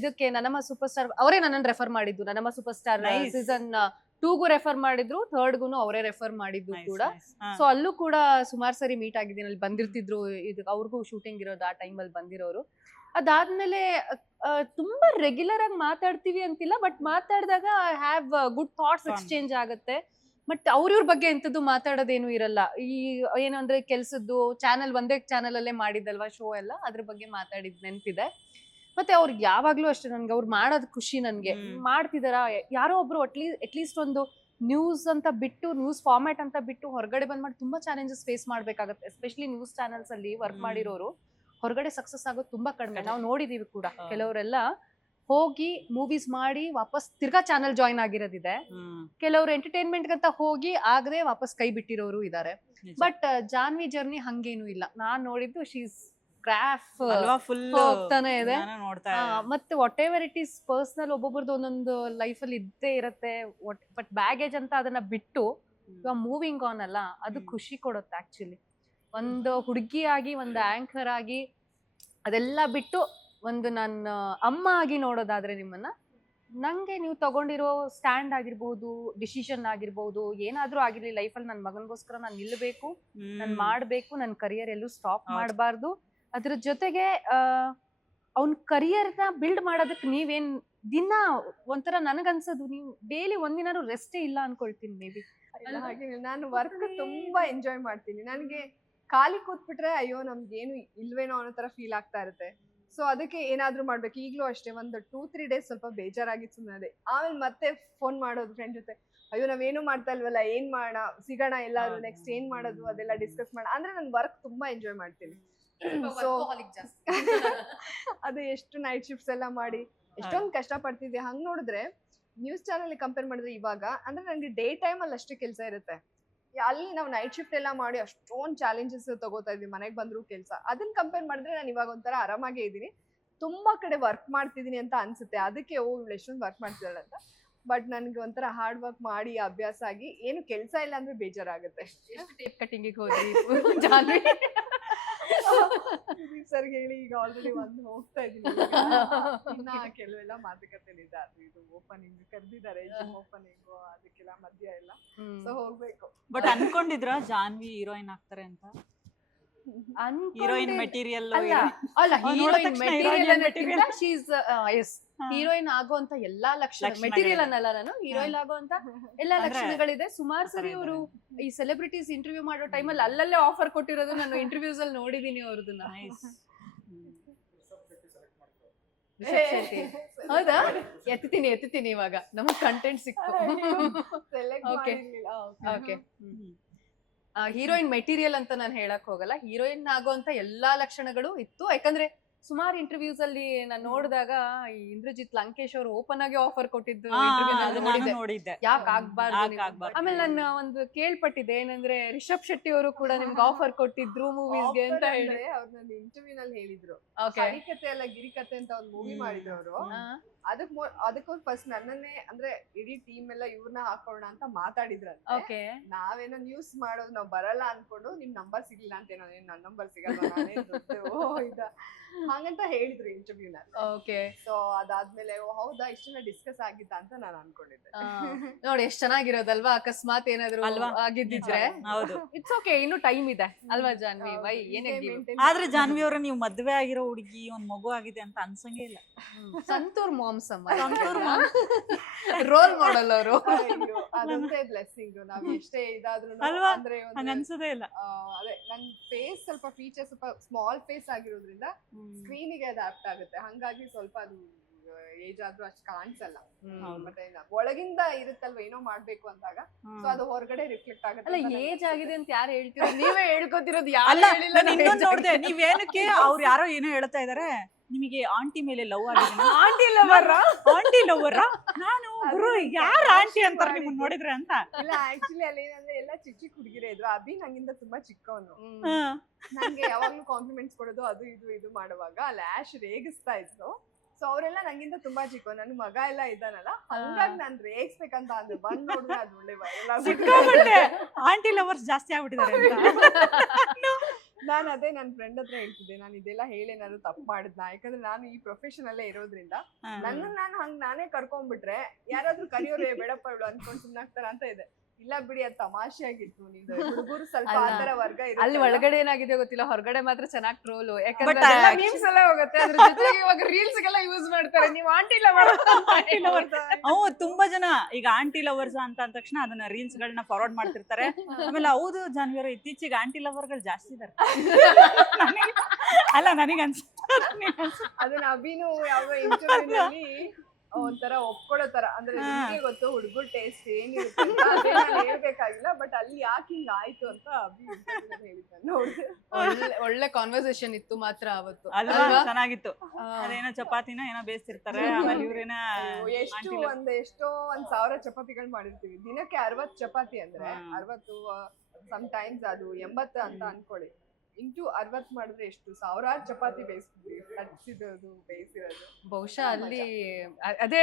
ಇದಕ್ಕೆ ನನ್ನಮ್ಮ ಸೂಪರ್ ಸ್ಟಾರ್ ಅವರೇ ನನ್ನನ್ನು ರೆಫರ್ ಮಾಡಿದ್ದು. ನನ್ನಮ್ಮ ಸೂಪರ್ ಸ್ಟಾರ್ ಸೀಸನ್ 2ಗೂ ರೆಫರ್ ಮಾಡಿದ್ರು, 3ಗೂ ಅವರೇ ರೆಫರ್ ಮಾಡಿದ್ದು ಕೂಡ. ಸೊ ಅಲ್ಲೂ ಕೂಡ ಸುಮಾರು ಸರಿ ಮೀಟ್ ಆಗಿದ್ದೀನಿ, ಅಲ್ಲಿ ಬಂದಿರ್ತಿದ್ರು, ಇದು ಅವ್ರಿಗೂ ಶೂಟಿಂಗ್ ಇರೋದು ಆ ಟೈಮಲ್ಲಿ ಬಂದಿರೋರು. ಅದಾದ್ಮೇಲೆ ತುಂಬಾ ರೆಗ್ಯುಲರ್ ಆಗಿ ಮಾತಾಡ್ತೀವಿ ಅಂತಿಲ್ಲ, ಬಟ್ ಮಾತಾಡಿದಾಗ I have good thoughts exchange ಆಗುತ್ತೆ. ಬಟ್ ಅವ್ರ ಬಗ್ಗೆ ಎಂತದ್ದು ಮಾತಾಡೋದೇನು ಇರಲ್ಲ. ಈ ಏನಂದ್ರೆ ಕೆಲ್ಸದ್ದು ಚಾನಲ್ ಒಂದೇ ಚಾನಲ್ ಅಲ್ಲೇ ಮಾಡಿದ್ದಲ್ವಾ ಶೋ ಎಲ್ಲ, ಅದ್ರ ಬಗ್ಗೆ ಮಾತಾಡಿದ್ ನೆನ್ಪಿದೆ. ಮತ್ತೆ ಅವ್ರಿಗೆ ಯಾವಾಗ್ಲೂ ಅಷ್ಟೇ ನನ್ಗೆ ಅವ್ರು ಮಾಡೋದ್ ಖುಷಿ. ನನ್ಗೆ ಮಾಡ್ತಿದಾರ ಯಾರೋ ಒಬ್ರು ಅಟ್ಲೀಸ್ಟ್ ಒಂದು ನ್ಯೂಸ್ ಅಂತ ಬಿಟ್ಟು, ನ್ಯೂಸ್ ಫಾರ್ಮ್ಯಾಟ್ ಅಂತ ಬಿಟ್ಟು ಹೊರಗಡೆ ಬಂದ್ ಮಾಡಿ ತುಂಬಾ ಚಾಲೆಂಜಸ್ ಫೇಸ್ ಮಾಡ್ಬೇಕಾಗತ್ತೆ. ಎಸ್ಪೆಷಲಿ ನ್ಯೂಸ್ ಚಾನಲ್ಸ್ ಅಲ್ಲಿ ವರ್ಕ್ ಮಾಡಿರೋರು ಹೊರಗಡೆ ಸಕ್ಸಸ್ ಆಗೋದು ತುಂಬಾ ಕಡಿಮೆ. ನಾವು ನೋಡಿದೀವಿ ಕೂಡ, ಕೆಲವರೆಲ್ಲ ಹೋಗಿ ಮೂವೀಸ್ ಮಾಡಿ ವಾಪಸ್ ತಿರ್ಗಾ ಚಾನಲ್ ಜಾಯಿನ್ ಆಗಿರೋದಿದೆ. ಕೆಲವರು ಎಂಟರ್ಟೈನ್ಮೆಂಟ್ ಅಂತ ಹೋಗಿ ಆಗದೆ ವಾಪಸ್ ಕೈ ಬಿಟ್ಟಿರೋರು ಇದಾರೆ. ಬಟ್ ಜಾನ್ವಿ ಜರ್ನಿ ಹಂಗೇನು ಇಲ್ಲ. ನಾನ್ ನೋಡಿದ್ದು ಶೀಸ್ ಗ್ರಾಫ್ ಹೋಗ್ತಾನೆ ಇದೆ. ಮತ್ತೆ whatever it is personal, ಒಬ್ಬೊಬ್ರದ್ದು ಒಂದೊಂದು ಲೈಫ್ ಅಲ್ಲಿ ಇದ್ದೇ ಇರತ್ತೆ. ಬಟ್ ಬ್ಯಾಗೇಜ್ ಅಂತ ಅದನ್ನ ಬಿಟ್ಟು ಇವಾಗ ಮೂವಿಂಗ್ ಆನ್ ಅಲ್ಲ, ಅದು ಖುಷಿ ಕೊಡುತ್ತೆ ಆಕ್ಚುಲಿ. ಒಂದು ಹುಡುಗಿಯಾಗಿ, ಒಂದು ಆಂಕರ್ ಆಗಿ ಅದೆಲ್ಲ ಬಿಟ್ಟು ಒಂದು ನನ್ನ ಅಮ್ಮ ಆಗಿ ನೋಡೋದಾದ್ರೆ ನಿಮ್ಮನ್ನ, ನಂಗೆ ನೀವು ತಗೊಂಡಿರೋ ಸ್ಟ್ಯಾಂಡ್ ಆಗಿರ್ಬೋದು, ಡಿಸಿಷನ್ ಆಗಿರ್ಬೋದು, ಏನಾದ್ರೂ ಆಗಿರ್ಲಿ ಲೈಫಲ್ಲಿ ನನ್ನ ಮಗನಿಗೋಸ್ಕರ ನಾನು ನಿಲ್ಲಬೇಕು, ನಾನು ಮಾಡ್ಬೇಕು, ನನ್ನ ಕರಿಯರ್ ಎಲ್ಲೂ ಸ್ಟಾಪ್ ಮಾಡಬಾರ್ದು. ಅದ್ರ ಜೊತೆಗೆ ಅವ್ನ ಕರಿಯರ್ನ ಬಿಲ್ಡ್ ಮಾಡೋದಕ್ಕೆ ನೀವೇನ್ ದಿನ ಒಂಥರ ನನಗನ್ಸೋದು, ನೀವು ಡೈಲಿ ಒಂದಿನಾರು ರೆಸ್ಟೇ ಇಲ್ಲ ಅನ್ಕೊಳ್ತೀನಿ. ಮೇ ಬಿ ಹಾಗೆ ನಾನು ವರ್ಕ್ ತುಂಬಾ ಎಂಜಾಯ್ ಮಾಡ್ತೀನಿ. ನನಗೆ ಖಾಲಿ ಕೂತ್ಬಿಟ್ರೆ ಅಯ್ಯೋ ನಮ್ಗೇನು ಇಲ್ವೇನೋ ಅನ್ನೋ ತರ ಫೀಲ್ ಆಗ್ತಾ ಇರುತ್ತೆ. ಸೊ ಅದಕ್ಕೆ ಏನಾದ್ರೂ ಮಾಡ್ಬೇಕು. ಈಗ್ಲೂ ಅಷ್ಟೇ ಒಂದು 2-3 ಡೇಸ್ ಸ್ವಲ್ಪ ಬೇಜಾರಾಗಿತ್ತು, ಸುಮ್ಮನೆ. ಆಮೇಲೆ ಮತ್ತೆ ಫೋನ್ ಮಾಡೋದು ಫ್ರೆಂಡ್ ಜೊತೆ, ಅಯ್ಯೋ ನಾವೇನು ಮಾಡ್ತಾ ಇಲ್ವಲ್ಲ, ಏನ್ ಮಾಡೋಣ, ಸಿಗೋಣ ಎಲ್ಲಾರು, ನೆಕ್ಸ್ಟ್ ಏನ್ ಮಾಡೋದು ಅದೆಲ್ಲ ಡಿಸ್ಕಸ್ ಮಾಡೋಣ. ಅಂದ್ರೆ ನಾನು ವರ್ಕ್ ತುಂಬಾ ಎಂಜಾಯ್ ಮಾಡ್ತೀನಿ. ಸೊ ಅದು ಎಷ್ಟು ನೈಟ್ ಶಿಫ್ಟ್ಸ್ ಎಲ್ಲ ಮಾಡಿ ಎಷ್ಟೊಂದು ಕಷ್ಟ ಪಡ್ತಿದ್ದೆ. ಹಂಗ್ ನೋಡಿದ್ರೆ ನ್ಯೂಸ್ ಚಾನಲ್ ಕಂಪೇರ್ ಮಾಡಿದ್ರೆ ಇವಾಗ ಅಂದ್ರೆ ನನಗೆ ಡೇ ಟೈಮ್ ಅಲ್ಲಿ ಅಷ್ಟೇ ಕೆಲಸ ಇರುತ್ತೆ. ಅಲ್ಲಿ ನಾವು ನೈಟ್ ಶಿಫ್ಟ್ ಎಲ್ಲ ಮಾಡಿ ಅಷ್ಟೊಂದು ಚಾಲೆಂಜಸ್ ತಗೋತಾ ಇದ್ವಿ, ಮನೆಗೆ ಬಂದ್ರು ಕೆಲಸ. ಅದನ್ನ ಕಂಪೇರ್ ಮಾಡಿದ್ರೆ ನಾನು ಇವಾಗ ಒಂಥರ ಆರಾಮಾಗೇ ಇದ್ದೀನಿ. ತುಂಬಾ ಕಡೆ ವರ್ಕ್ ಮಾಡ್ತಿದ್ದೀನಿ ಅಂತ ಅನ್ಸುತ್ತೆ. ಅದಕ್ಕೆ ಇವಳು ಎಷ್ಟೊಂದು ವರ್ಕ್ ಮಾಡ್ತಿದ್ದಾಳೆ ಅಂತ. ಬಟ್ ನನ್ಗೆ ಒಂಥರ ಹಾರ್ಡ್ ವರ್ಕ್ ಮಾಡಿ ಅಭ್ಯಾಸ ಆಗಿ ಏನು ಕೆಲಸ ಇಲ್ಲ ಅಂದ್ರೆ ಬೇಜಾರಾಗುತ್ತೆ. ಟೇಪ್ ಕಟಿಂಗಿಗೆ ಹೋದ್ರಿ ಜಾನ್ವಿ ಸರ್ ಹೇಳಿ, ಈಗ ಆಲ್ರೆಡಿ ಒಂದು ಹೋಗ್ತಾ ಇದೀನಿ. ಇನ್ನ ಕೆಲವೆಲ್ಲ ಮಾತುಕತೆಲಿದೆ. ಅದು ಇದು ಓಪನಿಂಗ್ ಕರೆದಿದ್ದಾರೆ, ಜಿಮ್ ಓಪನಿಂಗ್, ಅದಕ್ಕೆಲ್ಲ ಮಧ್ಯ ಎಲ್ಲ. ಸೊ ಹೋಗ್ಬೇಕು. ಬಟ್ ಅನ್ಕೊಂಡಿದ್ರ ಜಾನ್ವಿ ಹೀರೋಯಿನ್ ಆಗ್ತಾರೆ ಅಂತ? ಹೀರೋಯಿನ್ ಮೆಟೀರಿಯಲ್ ಅಲ್ಲ, ಹೀರೋಯಿನ್ ಮೆಟೀರಿಯಲ್ ಹೀರೋಯಿನ್ ಆಗುವಂತ ಎಲ್ಲಾ ಲಕ್ಷಣ, ಮೆಟೀರಿಯಲ್ ಅನ್ನಲ್ಲ ನಾನು, ಹೀರೋಯಿನ್ ಆಗುವಂತ ಎಲ್ಲಾ ಲಕ್ಷಣಗಳಿದೆ. ಸುಮಾರು ಸರಿ ಅವರು ಈ ಸೆಲೆಬ್ರಿಟೀಸ್ ಇಂಟರ್ವ್ಯೂ ಮಾಡೋ ಟೈಮಲ್ಲಿ ಅಲ್ಲಲ್ಲೇ ಆಫರ್ ಕೊಟ್ಟಿರೋದು ನಾನು ಇಂಟರ್ವ್ಯೂಸ್ ಅಲ್ಲಿ ನೋಡಿದೀನಿ ಅವ್ರದನ್ನ. ಹೌದಾ? ಎತ್ತೀನಿ ಇವಾಗ ನಮಗ್ ಕಂಟೆಂಟ್ ಸಿಕ್ತು. ಓಕೆ, ಹೀರೋಯಿನ್ ಮೆಟೀರಿಯಲ್ ಅಂತ ನಾನು ಹೇಳಕ್ ಹೋಗಲ್ಲ, ಹೀರೋಯಿನ್ ಆಗುವಂತ ಎಲ್ಲಾ ಲಕ್ಷಣಗಳು ಇತ್ತು. ಯಾಕಂದ್ರೆ ಸುಮಾರು ಇಂಟರ್ವ್ಯೂಸ್ ಅಲ್ಲಿ ನಾನು ನೋಡಿದಾಗ ಈ ಇಂದ್ರಜಿತ್ ಲಂಕೇಶ್ ಅವರು ಓಪನ್ ಆಗಿ ಆಫರ್ ಕೊಟ್ಟಿದ್ದು ಯಾಕೆ ಆಗ್ಬಾರ್ದು. ಆಮೇಲೆ ನಾನು ಒಂದು ಕೇಳ್ಪಟ್ಟಿದ್ದೆ, ಏನಂದ್ರೆ ರಿಷಬ್ ಶೆಟ್ಟಿ ಅವರು ಕೂಡ ನಿಮ್ಗೆ ಆಫರ್ ಕೊಟ್ಟಿದ್ರು ಮೂವೀಸ್ಗೆ ಅಂತ ಹೇಳಿ ಅವ್ರನ್ನ ಇಂಟರ್ವ್ಯೂ ನಲ್ಲಿ ಹೇಳಿದ್ರು. ಹರಿಕತೆ ಅಲ್ಲ ಗಿರಿಕತೆ ಅಂತ ಒಂದು ಮೂವಿ ಮಾಡಿದ್ರು ಅವರು. ಅದಕ್ಕೊಂದು ಫಸ್ಟ್ ನನ್ನನ್ನೇ ಅಂದ್ರೆ ಇಡೀ ಟೀಮ್ ಎಲ್ಲ ಇವ್ರನ್ನ ಹಾಕೋಣ ಅಂತ ಮಾತಾಡಿದ್ರಂತೆ. ನಾವೇನೋ ನ್ಯೂಸ್ ಮಾಡೋದು ನಾವ್ ಬರಲ್ಲ ಅನ್ಕೊಂಡು ನಿಮ್ ನಂಬರ್ ಸಿಗ್ಲಿಲ್ಲ ಅಂತ, ಏನೋ ನನ್ನ ನಂಬರ್ ಸಿಗಲ್ಲ ಹಾಗಂತ ಹೇಳಿದ್ರು ಇಂಟರ್ವ್ಯೂ ನಲ್ಲಿ. ಸೊ ಅದಾದ್ಮೇಲೆ ಹೌದಾ ಇಷ್ಟೆಲ್ಲ ಡಿಸ್ಕಸ್ ಆಗಿದ್ದ ಅಂತ ನಾನು ಅನ್ಕೊಂಡಿದ್ದೆ. ನೋಡಿ ಎಷ್ಟ್ ಚೆನ್ನಾಗಿರೋದಲ್ವಾ, ಅಕಸ್ಮಾತ್ ಏನಾದ್ರು ಆಗಿದ್ದಿದ್ರೆ. ಇಟ್ಸ್ ಓಕೆ, ಇನ್ನು ಟೈಮ್ ಇದೆ ಅಲ್ವಾ ಜಾನ್ವಿ? ವೈ ಏನೇ ಆದ್ರೆ ಜಾನ್ವಿ ಅವ್ರ ನೀವು ಮದ್ವೆ ಆಗಿರೋ ಹುಡುಗಿ ಒಂದ್ ಮಗು ಆಗಿದೆ ಅಂತ ಅನ್ಸಂಗೇ ಇಲ್ಲ. ಸಂತೂರ್ ಮಾಮ್ಸ್ ಅಮ್ಮ, ರೋಲ್ ಮಾಡಲ್ ಅವರು. ಅದಂತೆ ಬ್ಲೆಸ್ಸಿಂಗ್. ನಾವ್ ಎಷ್ಟೇ ಇದಾದ್ರೂ ಅಂದ್ರೆ ಅನ್ಸದೇ ಇಲ್ಲ. ಅದೇ ನನ್ ಫೇಸ್ ಸ್ವಲ್ಪ ಫೀಚರ್ ಸ್ವಲ್ಪ ಸ್ಮಾಲ್ ಫೇಸ್ ಆಗಿರೋದ್ರಿಂದ ಸ್ಕ್ರೀನಿಗೆ ಅದು ಆಪ್ಟ್ ಆಗುತ್ತೆ. ಹಂಗಾಗಿ ಸ್ವಲ್ಪ ಅದು ಏಜ್ ಆದ್ರೂ ಅಷ್ಟು ಕಾಣಿಸಲ್ಲ. ಮತ್ತೆ ಒಳಗಿಂದ ಇರುತ್ತಲ್ವ ಏನೋ ಮಾಡ್ಬೇಕು ಅಂದಾಗ, ಸೊ ಅದು ಹೊರಗಡೆ ರಿಫ್ಲೆಕ್ಟ್ ಆಗುತ್ತೆ. ಅಲ್ಲ, ಏಜ್ ಆಗಿದೆ ಅಂತ ಯಾರು ಹೇಳ್ತೀರ? ನೀವೇ ಹೇಳ್ಕೊತಿರೋದು. ಇನ್ನೊಂದು ನೋಡ್ದೆ, ನೀವೇನಕ್ಕೆ ಅವ್ರು ಯಾರೋ ಏನೋ ಹೇಳ್ತಾ ಇದಾರೆ, ನಿಮಗೆ ಆಂಟಿ ಮೇಲೆ ಲವ್ ಆಗಿದೆ. ಆಂಟಿ ಲವರ್ ನಾನು ಗುರು ಯಾರ ಆಂಟಿ ಅಂತಾರೆ ನಿಮ್ಮನ್ನ ನೋಡಿದ್ರೆ ಅಂತ. ಇಲ್ಲ, ಆಕ್ಚುಲಿ ಅಲ್ಲಿ ಏನಂದ್ರೆ ಎಲ್ಲ ಚಿಕ್ಕ ಹುಡುಗಿರೇ ಇದ್ರು. ಅಭಿ ನಂಗಿಂತ ತುಂಬಾ ಚಿಕ್ಕವನು. ನಂಗೆ ಯಾವಾಗ್ಲೂ ಕಾಂಪ್ಲಿಮೆಂಟ್ಸ್ ಕೊಡೋದು, ಅದು ಇದು ಮಾಡುವಾಗ ಲ್ಯಾಶ್ ರೇಗಿಸ್ತಾ ಇದ್ರು. ಸೊ ಅವರೆಲ್ಲ ನಂಗಿಂತ ತುಂಬಾ ಚಿಕ್ಕ ನನ್ ಮಗ ಎಲ್ಲ ಇದ್ದಾನಲ್ಲ ಹಂಗಾಗಿ ನಾನ್ ರೇಗಿಸ್ಬೇಕಂತ ಅಂದ್ರೆ ಬಂದ್ ನೋಡಿದ್ರೆ ಅದು ಒಳ್ಳೆ ಸಿಕ್ಕಾಪಟ್ಟೆ ಆಂಟಿ ಲವರ್ಸ್ ಜಾಸ್ತಿ ಆಗ್ಬಿಟ್ಟಿದ್ದಾರೆ ಅಂತ. ನಾನ್ ಅದೇ ನನ್ ಫ್ರೆಂಡ್ ಹತ್ರ ಹೇಳ್ತಿದ್ದೆ, ನಾನು ಇದೆಲ್ಲ ಹೇಳೇನಾದ್ರು ತಪ್ಪು ಮಾಡಿದ್ನ, ಯಾಕಂದ್ರೆ ನಾನು ಈ ಪ್ರೊಫೆಷನ್ ಅಲ್ಲೇ ಇರೋದ್ರಿಂದ ನನ್ನ ನಾನು ಹಂಗ್ ನಾನೇ ಕರ್ಕೊಂಡ್ಬಿಟ್ರೆ ಯಾರಾದ್ರೂ ಕರಿಯೋರೇ ಬೇಡಪ್ಪ ಇವಳು ಅನ್ಕೊಂಡ್ ಸುಮ್ನಾಗ್ತಾರ ಅಂತ ಇದೆ. ಇಲ್ಲ ಬಿಡಿ ಅದು ತಮಾಷೆ ಆಗಿತ್ತು, ನಿಮ್ದು ಹುಡುಗರು ಸ್ವಲ್ಪ ಆತರ ವರ್ಗ ಇದೆ. ಅಲ್ಲಿ ಒಳಗಡೆ ಏನಾಗಿದೆ ಗೊತ್ತಿಲ್ಲ, ಹೊರಗಡೆ ಮಾತ್ರ ಚೆನ್ನಾಗಿ ಟ್ರೋಲು, But, ಯಾಕಂದ್ರೆ ಮೀಮ್ಸ್ ಎಲ್ಲ ಹೋಗುತ್ತೆ, ಅದ್ರ ಜೊತೆಗೆ ಇವಾಗ ರೀಲ್ಸ್ ಗೆಲ್ಲ ಯೂಸ್ ಮಾಡ್ತಾರೆ. ನೀವು ಆಂಟಿ ಲವರ್ ಅವು ತುಂಬಾ ಜನ ಈಗ ಆಂಟಿ ಲವರ್ಸ್ ಅಂತ ಅಂದ ತಕ್ಷಣ ಅದನ್ನ ರೀಲ್ಸ್ ಗಳನ್ನ ಫಾರ್ವರ್ಡ್ ಮಾಡ್ತಿರ್ತಾರೆ. ಆಮೇಲೆ ಹೌದು ಜಾನ್ವಿ ಅವರ ಇತ್ತೀಚೆಗೆ ಆಂಟಿ ಲವರ್ ಗಳು ಜಾಸ್ತಿ ಇದಾರೆ ಅಲ್ಲ ನನಗೆ ಅದನ್ನ ಅಭಿನು ಯಾವ ಇಂಟರ್ವ್ಯೂನಲ್ಲಿ ಒಂಥರ ಒಪ್ಕೊಳ್ಳೋ ತರ, ಅಂದ್ರೆ ನಿಮ್ಗೆ ಗೊತ್ತು ಹುಡುಗರ ಟೇಸ್ಟ್ ಏನಿರುತ್ತೆ ಅಂತ, ಅದೇ ನಾನು ಹೇಳ್ಬೇಕಾಗಿಲ್ಲ. ಬಟ್ ಅಲ್ಲಿ ಯಾಕೆ ಹಿಂಗ ಆಯ್ತು ಅಂತ ಅಭಿ ಹೇಳಿದ್ದಾನೆ ನೋಡಿದೆ. ಒಳ್ಳೆ ಕಾನ್ವರ್ಸೇಷನ್ ಇತ್ತು ಮಾತ್ರ ಅವತ್ತು ಅಲ್ವಾ, ಚೆನ್ನಾಗಿತ್ತು. ಅದೇನೋ ಚಪಾತಿನ ಏನೋ ಬೇಯಿಸ್ತಿರ್ತಾರೆ, ಆಮೇಲೆ ಇವ್ರೇನ ಎಷ್ಟೋ 1,000 ಚಪಾತಿಗಳು ಮಾಡಿರ್ತೀವಿ ದಿನಕ್ಕೆ. 60 ಚಪಾತಿ ಅಂದ್ರೆ 60 ಸಮ್ ಟೈಮ್ಸ್ ಅದು 80 ಅಂತ ಅನ್ಕೊಳ್ಳಿ. ಇಂಟು 60 ಮಾಡಿದ್ರೆ ಎಷ್ಟು ಸಾವಿರಾರು ಚಪಾತಿ ಬೇಯಿಸ್ತೀವಿ, ಹಚ್ಚಿರೋದು ಬೇಯಿಸಿರೋದು. ಬಹುಶಃ ಅಲ್ಲಿ ಅದೇ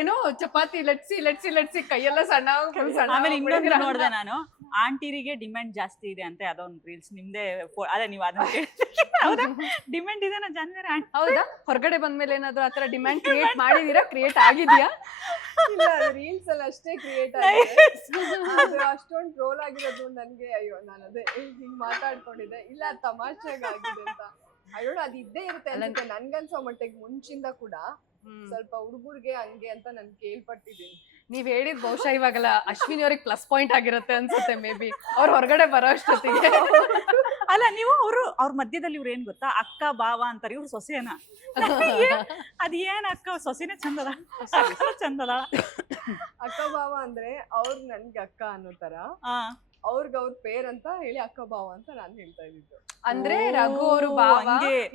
ಏನೋ ಚಪಾತಿ ಲಟ್ಸಿ ಕೈಯೆಲ್ಲ ಸಣ್ಣ. ಆಮೇಲೆ ಇನ್ನೊಂದು ನೋಡ್ದೆ ನಾನು, ಆಂಟಿರಿಗೆ ಡಿಮ್ಯಾಂಡ್ ಜಾಸ್ತಿ ಇದೆ ಅಂತ ಅದೊಂದು ರೀಲ್ಸ್ ನಿಮ್ದೇ ಅದೇ ನೀವು ಅದನ್ನ ಡಿಮ್ಯಾಂಡ್ ಇದೆನಾ ಜಾನ್ವರಿ ಆಂಟಿ? ಹೌದಾ? ಹೊರಗಡೆ ಬಂದ್ಮೇಲೆ ಏನಾದ್ರು ಆತರ ಡಿಮ್ಯಾಂಡ್ ಕ್ರಿಯೇಟ್ ಮಾಡಿದೀರಾ, ಕ್ರಿಯೇಟ್ ಆಗಿದ್ಯಾ? ಇಲ್ಲ, ರೀಲ್ಸ್ ಅಲ್ಲಿ ಅಷ್ಟೇ ಕ್ರಿಯೇಟ್ ಆಗಿದೆ. ಅದು ಅಷ್ಟೊಂದು ಟ್ರೋಲ್ ಆಗಿರೋದು ನನ್ಗೆ ಅಯ್ಯೋ, ನಾನು ಅದೇ ಹಿಂಗ್ ಮಾತಾಡ್ಕೊಂಡಿದ್ದೆ. ಇಲ್ಲ ತಮಾಷೆಗೆ ಆಗಿದೆ ಅಂತ ಅಯ್ಯೋ, ಅದು ಇದ್ದೇ ಇರುತ್ತೆ ಅನ್ಸುತ್ತೆ ನನ್ಗನ್ಸೋ ಮಟ್ಟಿಗೆ. ಮುಂಚಿಂದ ಕೂಡ ಸ್ವಲ್ಪ ಹುಡುಗರ್ಗೆ ಹಂಗೆ ಅಂತ ನಾನು ಕೇಳ್ಪಟ್ಟಿದ್ದೀನಿ. ನೀವ್ ಹೇಳಿದ್ ಬಹುಶಃ ಇವಾಗಲ್ಲ ಅಶ್ವಿನಿ ಅವ್ರಿಗೆ ಪ್ಲಸ್ ಪಾಯಿಂಟ್ ಆಗಿರುತ್ತೆ ಅನ್ಸುತ್ತೆ, ಮೇ ಬಿ ಅವ್ರ ಹೊರಗಡೆ ಬರೋ ಅಷ್ಟೊತ್ತಿಗೆ. ಅಲ್ಲ ನೀವು ಅವ್ರ ಮಧ್ಯದಲ್ಲಿ ಇವ್ರು ಏನ್ ಗೊತ್ತಾ, ಅಕ್ಕ ಬಾವ ಅಂತಾರೆ, ಇವ್ರು ಸೊಸೆನ. ಅದ್ ಏನ್ ಅಕ್ಕ ಸೊಸೆನೇ ಚಂದದ, ಚಂದದ. ಅಕ್ಕ ಬಾವ ಅಂದ್ರೆ ಅವ್ರು ನನ್ಗೆ ಅಕ್ಕ ಅನ್ನೋ ತರ, ಅವ್ರ ಪೇರ್ ಅಂತ ಹೇಳಿ ಅಕ್ಕ ಬಾವ ಅಂತ ನಾನ್ ಹೇಳ್ತಾ ಇದ್ದಿದ್ದು. ಅಂದ್ರೆ ರಘು ಅವರು ಬಾವ,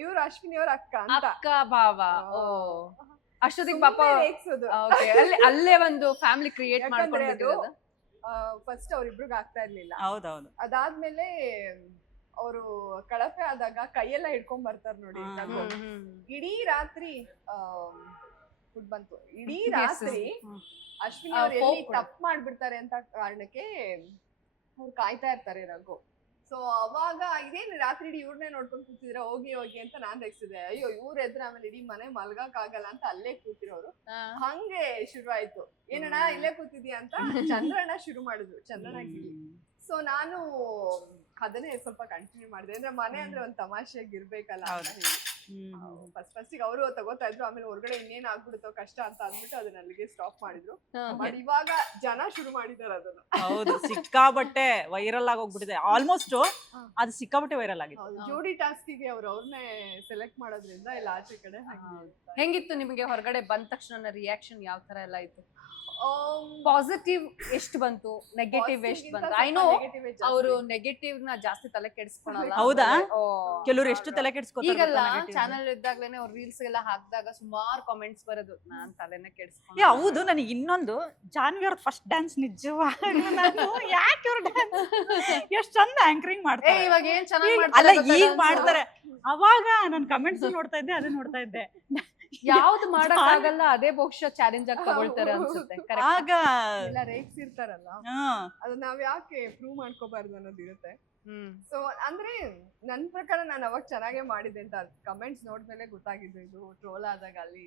ಇವ್ರು ಅಶ್ವಿನಿ ಅವ್ರ ಅಕ್ಕ ಅಂತ. ಅಕ್ಕ ಬಾವ. ಓ, ಅಷ್ಟೊತ್ತಿಗೆ ಪಾಪ ಅಲ್ಲೇ ಒಂದು ಫ್ಯಾಮಿಲಿ ಕ್ರಿಯೇಟ್ ಮಾಡ್ಕೊಂಡಿರೋದು. ಫಸ್ಟ್ ಅವ್ರಿಬ್ರಿಗೆ ಆಗ್ತಾ ಇರ್ಲಿಲ್ಲ. ಹೌದೌದು. ಅದಾದ್ಮೇಲೆ ಅವರು ಕಳಪೆ ಆದಾಗ ಕೈಯೆಲ್ಲ ಹಿಡ್ಕೊಂಡ್ ಬರ್ತಾರ ನೋಡಿ. ಇಡೀ ರಾತ್ರಿ ಫುಡ್ ಬಂತು, ಇಡೀ ರಾತ್ರಿ ಅಶ್ವಿನಿ ಅವ್ರು ಎಲ್ಲಿ ತಪ್ಪು ಮಾಡ್ಬಿಡ್ತಾರೆ ಅಂತ ಕಾರಣಕ್ಕೆ ಅವ್ರು ಕಾಯ್ತಾ ಇರ್ತಾರೆ ರಘು. ಸೊ ಅವಾಗ ಇದೇನು ರಾತ್ರಿ ಇಡೀ ಇವ್ರನ್ನೇ ನೋಡ್ಕೊಂಡು ಕೂತಿದ್ರೆ ಹೋಗಿ ಅಂತ ನಾನ್ ರೆಕ್ಸಿದೆ. ಅಯ್ಯೋ ಇವ್ರ ಎದ್ರ ಆಮೇಲೆ ಇಡೀ ಮನೆ ಮಲ್ಗಕ್ ಆಗಲ್ಲ ಅಂತ ಅಲ್ಲೇ ಕೂತಿರೋರು. ಹಂಗೆ ಶುರು ಆಯ್ತು, ಏನಣ್ಣ ಇಲ್ಲೇ ಕೂತಿದ್ಯಾ ಅಂತ ಚಂದ್ರಣ್ಣ ಶುರು ಮಾಡಿದ್ರು, ಚಂದ್ರಣ್ಣ ಗಿಳಿ. ಸೊ ನಾನು ಅದನ್ನೇ ಸ್ವಲ್ಪ ಕಂಟಿನ್ಯೂ ಮಾಡಿದೆ, ಅಂದ್ರೆ ಮನೆ ಅಂದ್ರೆ ಒಂದ್ ತಮಾಷೆಗೆ ಇರ್ಬೇಕಲ್ಲ ಅಂತ ಹೇಳಿ. ಫಸ್ಟಿಗೆ ಅವರು ತಗೋತಾ ಇದ್ರು, ಆಮೇಲೆ ಹೊರಗಡೆ ಇನ್ನೇನ್ ಆಗ್ಬಿಡುತ್ತೋ ಕಷ್ಟ ಅಂತ ಅಂದ್ಬಿಟ್ಟು ಅದನ್ನ ಅಲ್ಲಿಗೆ ಸ್ಟಾಪ್ ಮಾಡಿದ್ರು. ಬಟ್ ಇವಾಗ ಜನ ಶುರು ಮಾಡಿದಾರೆ ಅದನ್ನ. ಹೌದು, ಸಿಕ್ಕಾಬಟ್ಟೆ ವೈರಲ್ ಆಗಿ ಹೋಗ್ಬಿಟ್ಟಿದೆ. ಆಲ್ಮೋಸ್ಟ್ ಅದು ಸಿಕ್ಕಾಬಟ್ಟೆ ವೈರಲ್ ಆಗಿದೆ. ಜೋಡಿ ಟಾಸ್ಕಿಗೆ ಅವ್ರನ್ನೇ ಸೆಲೆಕ್ಟ್ ಮಾಡೋದ್ರಿಂದ ಇಲ್ಲ ಆಚೆ ಕಡೆ. ಹೆಂಗಿತ್ತು ನಿಮಗೆ ಹೊರಗಡೆ ಬಂದ ತಕ್ಷಣ ರಿಯಾಕ್ಷನ್ ಯಾವ ತರ ಎಲ್ಲ ಇತ್ತು? ಪಾಸಿಟಿವ್ ಎಷ್ಟು ಬಂತು, ನೆಗೆಟಿವ್ ಎಷ್ಟು ಬಂತು? ಐ ನೋ ಅವರು ನೆಗೆಟಿವ್ ನ ಜಾಸ್ತಿ ತಲೆ ಕೆಡಿಸ್ಕೊಳಲ್ಲ. ಹೌದಾ? ಕೆಲವರು ಎಷ್ಟು ತಲೆ ಕೆಡಿಸ್ಕೊತಾರೆ. ಈಗೆಲ್ಲ ಚಾನಲ್ ಇದ್ದಾಗ್ಲೇನೆ ಅವ್ರ ರೀಲ್ಸ್ ಎಲ್ಲ ಹಾಕಿದಾಗ ಸುಮಾರು ಕಾಮೆಂಟ್ಸ್ ಬರೋದು, ನಾನ್ ತಲೆನ ಕೆಡಿಸ್ಕೊಂಡು. ಹೌದು, ನನಗೆ ಇನ್ನೊಂದು ಜಾನ್ವಿ ಅವ್ರ ಫಸ್ಟ್ ಡ್ಯಾನ್ಸ್ ನಿಜವಾಗ್ಲೂ ನಾನು ಯಾಕೆ ಅವ್ರ ಡ್ಯಾನ್ಸ್ ಎಷ್ಟು ಚಂದ ಆಂಕರಿಂಗ್ ಮಾಡ್ತಾರೆ. ಇವಾಗ ಏನ್ ಚೆನ್ನಾಗಿ ಅಲ್ಲ ಈಗ ಮಾಡ್ತಾರೆ, ಅವಾಗ ನಾನು ಕಮೆಂಟ್ಸ್ ನೋಡ್ತಾ ಇದ್ದೆ, ಅದನ್ನ ನೋಡ್ತಾ ಇದ್ದೆ. ಯಾವ್ದು ಮಾಡಕ್ ಆಗಲ್ಲ ಅದೇ ಬಹುಶಃ ಚಾಲೆಂಜ್ ಆಗಿ ತಗೊಳ್ತಾರೆ ಅನ್ಸುತ್ತೆ. ಆಗ ಎಲ್ಲ ರೇಕ್ಸ್ ಇರ್ತಾರಲ್ಲ, ಅದು ನಾವ್ ಯಾಕೆ ಪ್ರೂವ್ ಮಾಡ್ಕೋಬಾರ್ದು ಅನ್ನೋದಿರುತ್ತೆ. ಸೊ ಅಂದ್ರೆ ನನ್ ಪ್ರಕಾರ ನಾನು ಅವಾಗ ಚೆನ್ನಾಗೇ ಮಾಡಿದ್ದೆ ಅಂತ ಕಮೆಂಟ್ಸ್ ನೋಡ್ಮೇಲೆ ಗೊತ್ತಾಗಿದ್ದು. ಇದು ಟ್ರೋಲ್ ಆದಾಗ ಅಲ್ಲಿ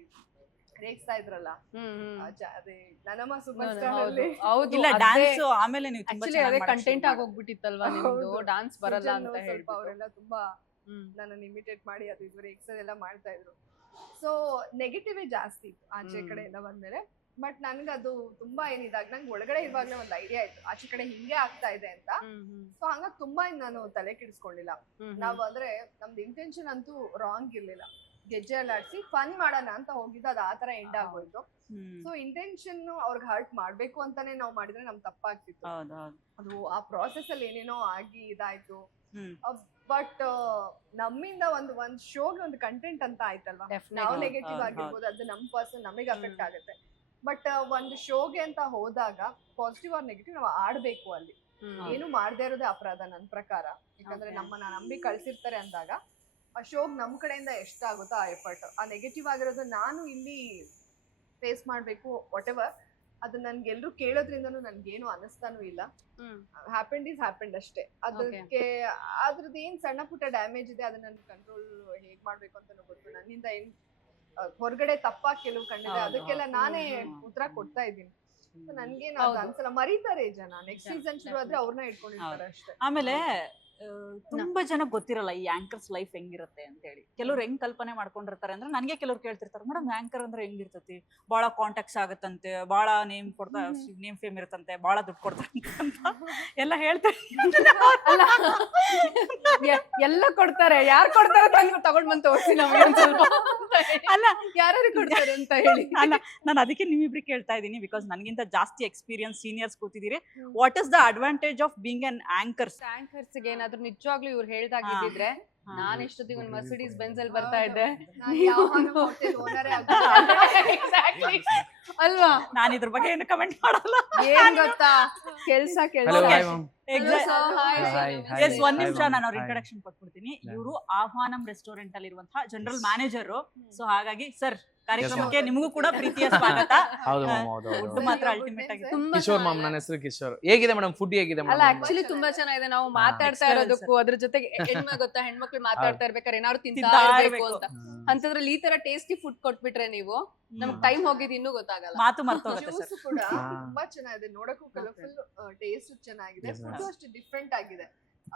ರೇಗ್ಸ್ತಾ ಇದ್ರಲ್ಲ, ಅದೇ ನನ್ನಮ್ಮ ಸೂಪರ್ ಸ್ಟಾರ್ ಅಲ್ಲಿ. ಇಲ್ಲ ಡ್ಯಾನ್ಸ್ ಆಮೇಲೆ ನೀವು ಆಕ್ಚುಲಿ ಅದೇ ಕಂಟೆಂಟ್ ಆಗಿ ಹೋಗ್ಬಿಟ್ಟಿತ್ತಲ್ವಾ ನಿಮ್ದು, ಡ್ಯಾನ್ಸ್ ಬರಲ್ಲ ಅಂತ ಹೇಳಿ ಅವರೆಲ್ಲ ತುಂಬಾ ನನ್ನನ್ನು ಇಮಿಟೇಟ್ ಮಾಡಿ ಅದು ಇದು ರೇಗ್ಸ್ ಎಲ್ಲ ಮಾಡ್ತಾ ಇದ್ರು. ಸೊ ನೆಗೆಟಿವ್ ಜಾಸ್ತಿ ಇತ್ತು ಆಚೆ ಕಡೆ ಎಲ್ಲ ಬಂದ್ಮೇಲೆ. ಬಟ್ ನನ್ಗದು ತುಂಬಾ ಏನಿದಾಗ ನಂಗೆ ಒಳಗಡೆ ಇರುವಾಗ್ಲೇ ಒಂದು ಐಡಿಯಾ ಇತ್ತು ಆಚೆ ಕಡೆ ಹಿಂಗೆ ಆಗ್ತಾ ಇದೆ ಅಂತ. ಸೊ ಹಂಗಾಗಿ ತುಂಬಾ ನಾನು ತಲೆ ಕೆಡಿಸ್ಕೊಂಡಿಲ್ಲ. ನಾವು ಅಂದ್ರೆ ನಮ್ದು ಇಂಟೆನ್ಷನ್ ಅಂತೂ ರಾಂಗ್ ಇರ್ಲಿಲ್ಲ, ಗೆಜ್ಜೆ ಎಲ್ಲ ಆಡ್ಸಿ ಫನ್ ಮಾಡೋಣ ಅಂತ ಹೋಗಿದ್ದು, ಅದು ಆತರ ಎಂಡ್ ಆಗೋಯ್ತು. ಸೊ ಇಂಟೆನ್ಷನ್ ಅವ್ರಿಗೆ ಹರ್ಟ್ ಮಾಡ್ಬೇಕು ಅಂತಾನೆ ನಾವು ಮಾಡಿದ್ರೆ ನಮ್ ತಪ್ಪಾಗ್ತಿತ್ತು. ಅದು ಆ ಪ್ರಾಸೆಸ್ ಅಲ್ಲಿ ಏನೇನೋ ಆಗಿ ಇದಾಯ್ತು. ಬಟ್ ನಮ್ಮಿಂದ ಒಂದ್ ಶೋಗೆ ಒಂದು ಕಂಟೆಂಟ್ ಅಂತ ಆಯ್ತಲ್ವಾ, ನಾವು ನೆಗೆಟಿವ್ ಆಗಿರ್ಬೋದು, ಅದು ನಮ್ ಪರ್ಸನ್ ನಮಗೆ ಅಫೆಕ್ಟ್ ಆಗುತ್ತೆ. ಬಟ್ ಒಂದು ಶೋಗೆ ಅಂತ ಹೋದಾಗ ಪಾಸಿಟಿವ್ ಆರ್ ನೆಗೆಟಿವ್ ನಾವು ಆಡ್ಬೇಕು. ಅಲ್ಲಿ ಏನು ಮಾಡದೇ ಇರೋದೇ ಅಪರಾಧ ನನ್ ಪ್ರಕಾರ. ಯಾಕಂದ್ರೆ ನಮ್ಮನ್ನ ನಂಬಿ ಕಳ್ಸಿರ್ತಾರೆ ಅಂದಾಗ ಶೋಗ್ ನಮ್ ಕಡೆಯಿಂದ ಎಷ್ಟಾಗುತ್ತೋ ಆ ಎಫರ್ಟ್, ಆ ನೆಗೆಟಿವ್ ಆಗಿರೋದು ನಾನು ಇಲ್ಲಿ ಫೇಸ್ ಮಾಡ್ಬೇಕು ವಾಟ್ ಎವರ್, ಅದು ನನ್ಗೆ ಎಲ್ರು ಕೇಳೋದ್ರಿಂದನೂ ನನ್ಗೇನು ಅನಿಸ್ತಾನೂ ಇಲ್ಲ. ಹ್ಯಾಪೆಂಡ್ ಈಸ್ ಹ್ಯಾಪೆಂಡ್ ಅಷ್ಟೇ. ಅದಕ್ಕೆ ಅದ್ರದ್ದು ಏನ್ ಸಣ್ಣ ಪುಟ್ಟ ಡ್ಯಾಮೇಜ್ ಇದೆ ಅದನ್ನ ನಾನು ಕಂಟ್ರೋಲ್ ಹೇಗ್ ಮಾಡ್ಬೇಕು ಅಂತಾನು ಗೊತ್ತು. ನನ್ನಿಂದ ಏನ್ ಹೊರಗಡೆ ತಪ್ಪಾಗಿ ಕೆಲವು ಕಂಡಿದೆ ಅದಕ್ಕೆಲ್ಲ ನಾನೇ ಉತ್ತರ ಕೊಡ್ತಾ ಇದ್ದೀನಿ. ನನ್ಗೇನು ಅದು ಅನ್ಸಲ್ಲ, ಮರೀತಾರೆ ಜನ. ನೆಕ್ಸ್ಟ್ ಸೀಸನ್ ಶುರು ಆದ್ರೆ ಅವ್ರನ್ನ ಇಟ್ಕೊಂಡಿರ್ತಾರೆ ಅಷ್ಟೇ. ಆಮೇಲೆ ತುಂಬಾ ಜನ ಗೊತ್ತಿರಲ್ಲ ಈ ಆಂಕರ್ಸ್ ಲೈಫ್ ಹೆಂಗಿರುತ್ತೆ ಅಂತ ಹೇಳಿ. ಕೆಲವ್ರು ಹೆಂಗ್ ಕಲ್ಪನೆ ಮಾಡ್ಕೊಂಡಿರ್ತಾರೆ ಅಂದ್ರೆ ನನ್ಗೆ ಕೆಲವ್ರು ಕೇಳ್ತಿರ್ತಾರೆ, ಮೇಡಮ್ ಆಂಕರ್ ಅಂದ್ರೆ ಹೆಂಗಿರ್ತತಿ, ಬಹಳ ಕಾಂಟ್ಯಾಕ್ಟ್ಸ್ ಆಗತ್ತಂತೆ, ಬಹಳ ನೇಮ್ ಕೊಡ್ತಾ ನೇಮ್ ಫೇಮ್ ಇರುತ್ತಂತೆ, ಬಹಳ ದುಡ್ಡು ಕೊಡ್ತಾರೆ ಅಂತ ಎಲ್ಲ ಹೇಳ್ತಾರೆ. ಅಲ್ಲ ಎಲ್ಲ ಕೊಡ್ತಾರೆ, ಯಾರು ಕೊಡ್ತಾರೆ ತಗೊಂಡ್ ಬಂದು ತೋರಿಸಿ ನಮಗೆ ಸ್ವಲ್ಪ. ಅಲ್ಲ ಯಾರು ಕೊಡ್ತಾರೆ ಅಂತ ಹೇಳಿ. ಅಲ್ಲ ನಾನು ಅದಕ್ಕೆ ನೀವಿಬ್ರಿಗೆ ಕೇಳ್ತಾ ಇದ್ದೀನಿ, ಬಿಕಾಸ್ ನನಗಿಂತ ಜಾಸ್ತಿ ಎಕ್ಸ್ಪೀರಿಯನ್ಸ್ ಸೀನಿಯರ್ಸ್ ಕೂತಿದ್ದೀರಿ. What is the advantage of being an anchors? Anchors ಗೆ ಏನಾದ್ರು ನಿಜವಾಗ್ಲೂ ಇವ್ರು ಹೇಳ್ದಾಗಿದ್ರೆ ನಾನು ಎಷ್ಟೊತ್ತಿಗೆ ಒಂದು ಮರ್ಸಿಡೀಸ್ ಬೆಂಜ್ ಅಲ್ಲಿ ಬರ್ತಾ ಇದ್ದೆ ಅಲ್ವಾ. ನಾನು ಇದ್ರ ಬಗ್ಗೆ ಏನು ಕಮೆಂಟ್ ಮಾಡಲ್ಲ. ಏನ್ ಗೊತ್ತಾ, ಕೆಲ್ಸ ಒಂದ್ ನಿಮಿಷ ನಾನು ಅವ್ರ ಇಂಟ್ರಡಕ್ಷನ್ ಕೊಟ್ಬಿಡ್ತೀನಿ. ಇವರು ಆಹ್ವಾನಂ ರೆಸ್ಟೋರೆಂಟ್ ಅಲ್ಲಿ ಇರುವಂತಹ ಜನರಲ್ ಮ್ಯಾನೇಜರ್. ಸೊ ಹಾಗಾಗಿ ಸರ್ ಕಾರ್ಯಕ್ರಮಕ್ಕೆ ನಿಮಗೂ ಕೂಡ ಪ್ರೀತಿಯ ಸ್ವಾಗತ. ಫುಡ್ ಮಾತ್ರ ಅಲ್ಟಿಮೇಟ್ ಆಗಿದೆ. ಕಿಶೋರ್ ಮ್ಯಾಮ್, ನನ್ನ ಹೆಸರು ಕಿಶೋರ್. ಹೇಗಿದೆ ಮೇಡಮ್ ಫುಡ್? ಹೇಗಿದೆ ಅಲ್ಲ ಆಕ್ಚುಲಿ ತುಂಬಾ ಚೆನ್ನಾಗಿದೆ. ನಾವು ಮಾತಾಡ್ತಾ ಇರೋದಕ್ಕೂ ಅದ್ರ ಜೊತೆಗೆ ಗೊತ್ತಾ ಹೆಣ್ಮಕ್ಳು ಮಾತಾಡ್ತಾ ಇರ್ಬೇಕಾದ್ರೆ ಏನಾದ್ರು ತಿಂತಾ ಇರ್ಬೇಕು ಅಂತ ಅಂತದ್ರಲ್ಲಿ ಈ ತರ ಟೇಸ್ಟಿ ಫುಡ್ ಕೊಟ್ಬಿಟ್ರೆ ನೀವು ನಮ್ಗೆ ಟೈಮ್ ಹೋಗಿದ್ ಇನ್ನೂ ಗೊತ್ತಾಗಲ್ಲ, ಮಾತು ಮರ್ತೋಗುತ್ತೆ. ಜ್ಯೂಸ್ ಕೂಡ ತುಂಬಾ ಚೆನ್ನಾಗಿದೆ, ನೋಡಕ್ಕೂ ಕಲರ್ಫುಲ್, ಟೇಸ್ಟ್ ಚೆನ್ನಾಗಿದೆ, ಫುಡ್ ಅಷ್ಟು ಡಿಫ್ರೆಂಟ್ ಆಗಿದೆ.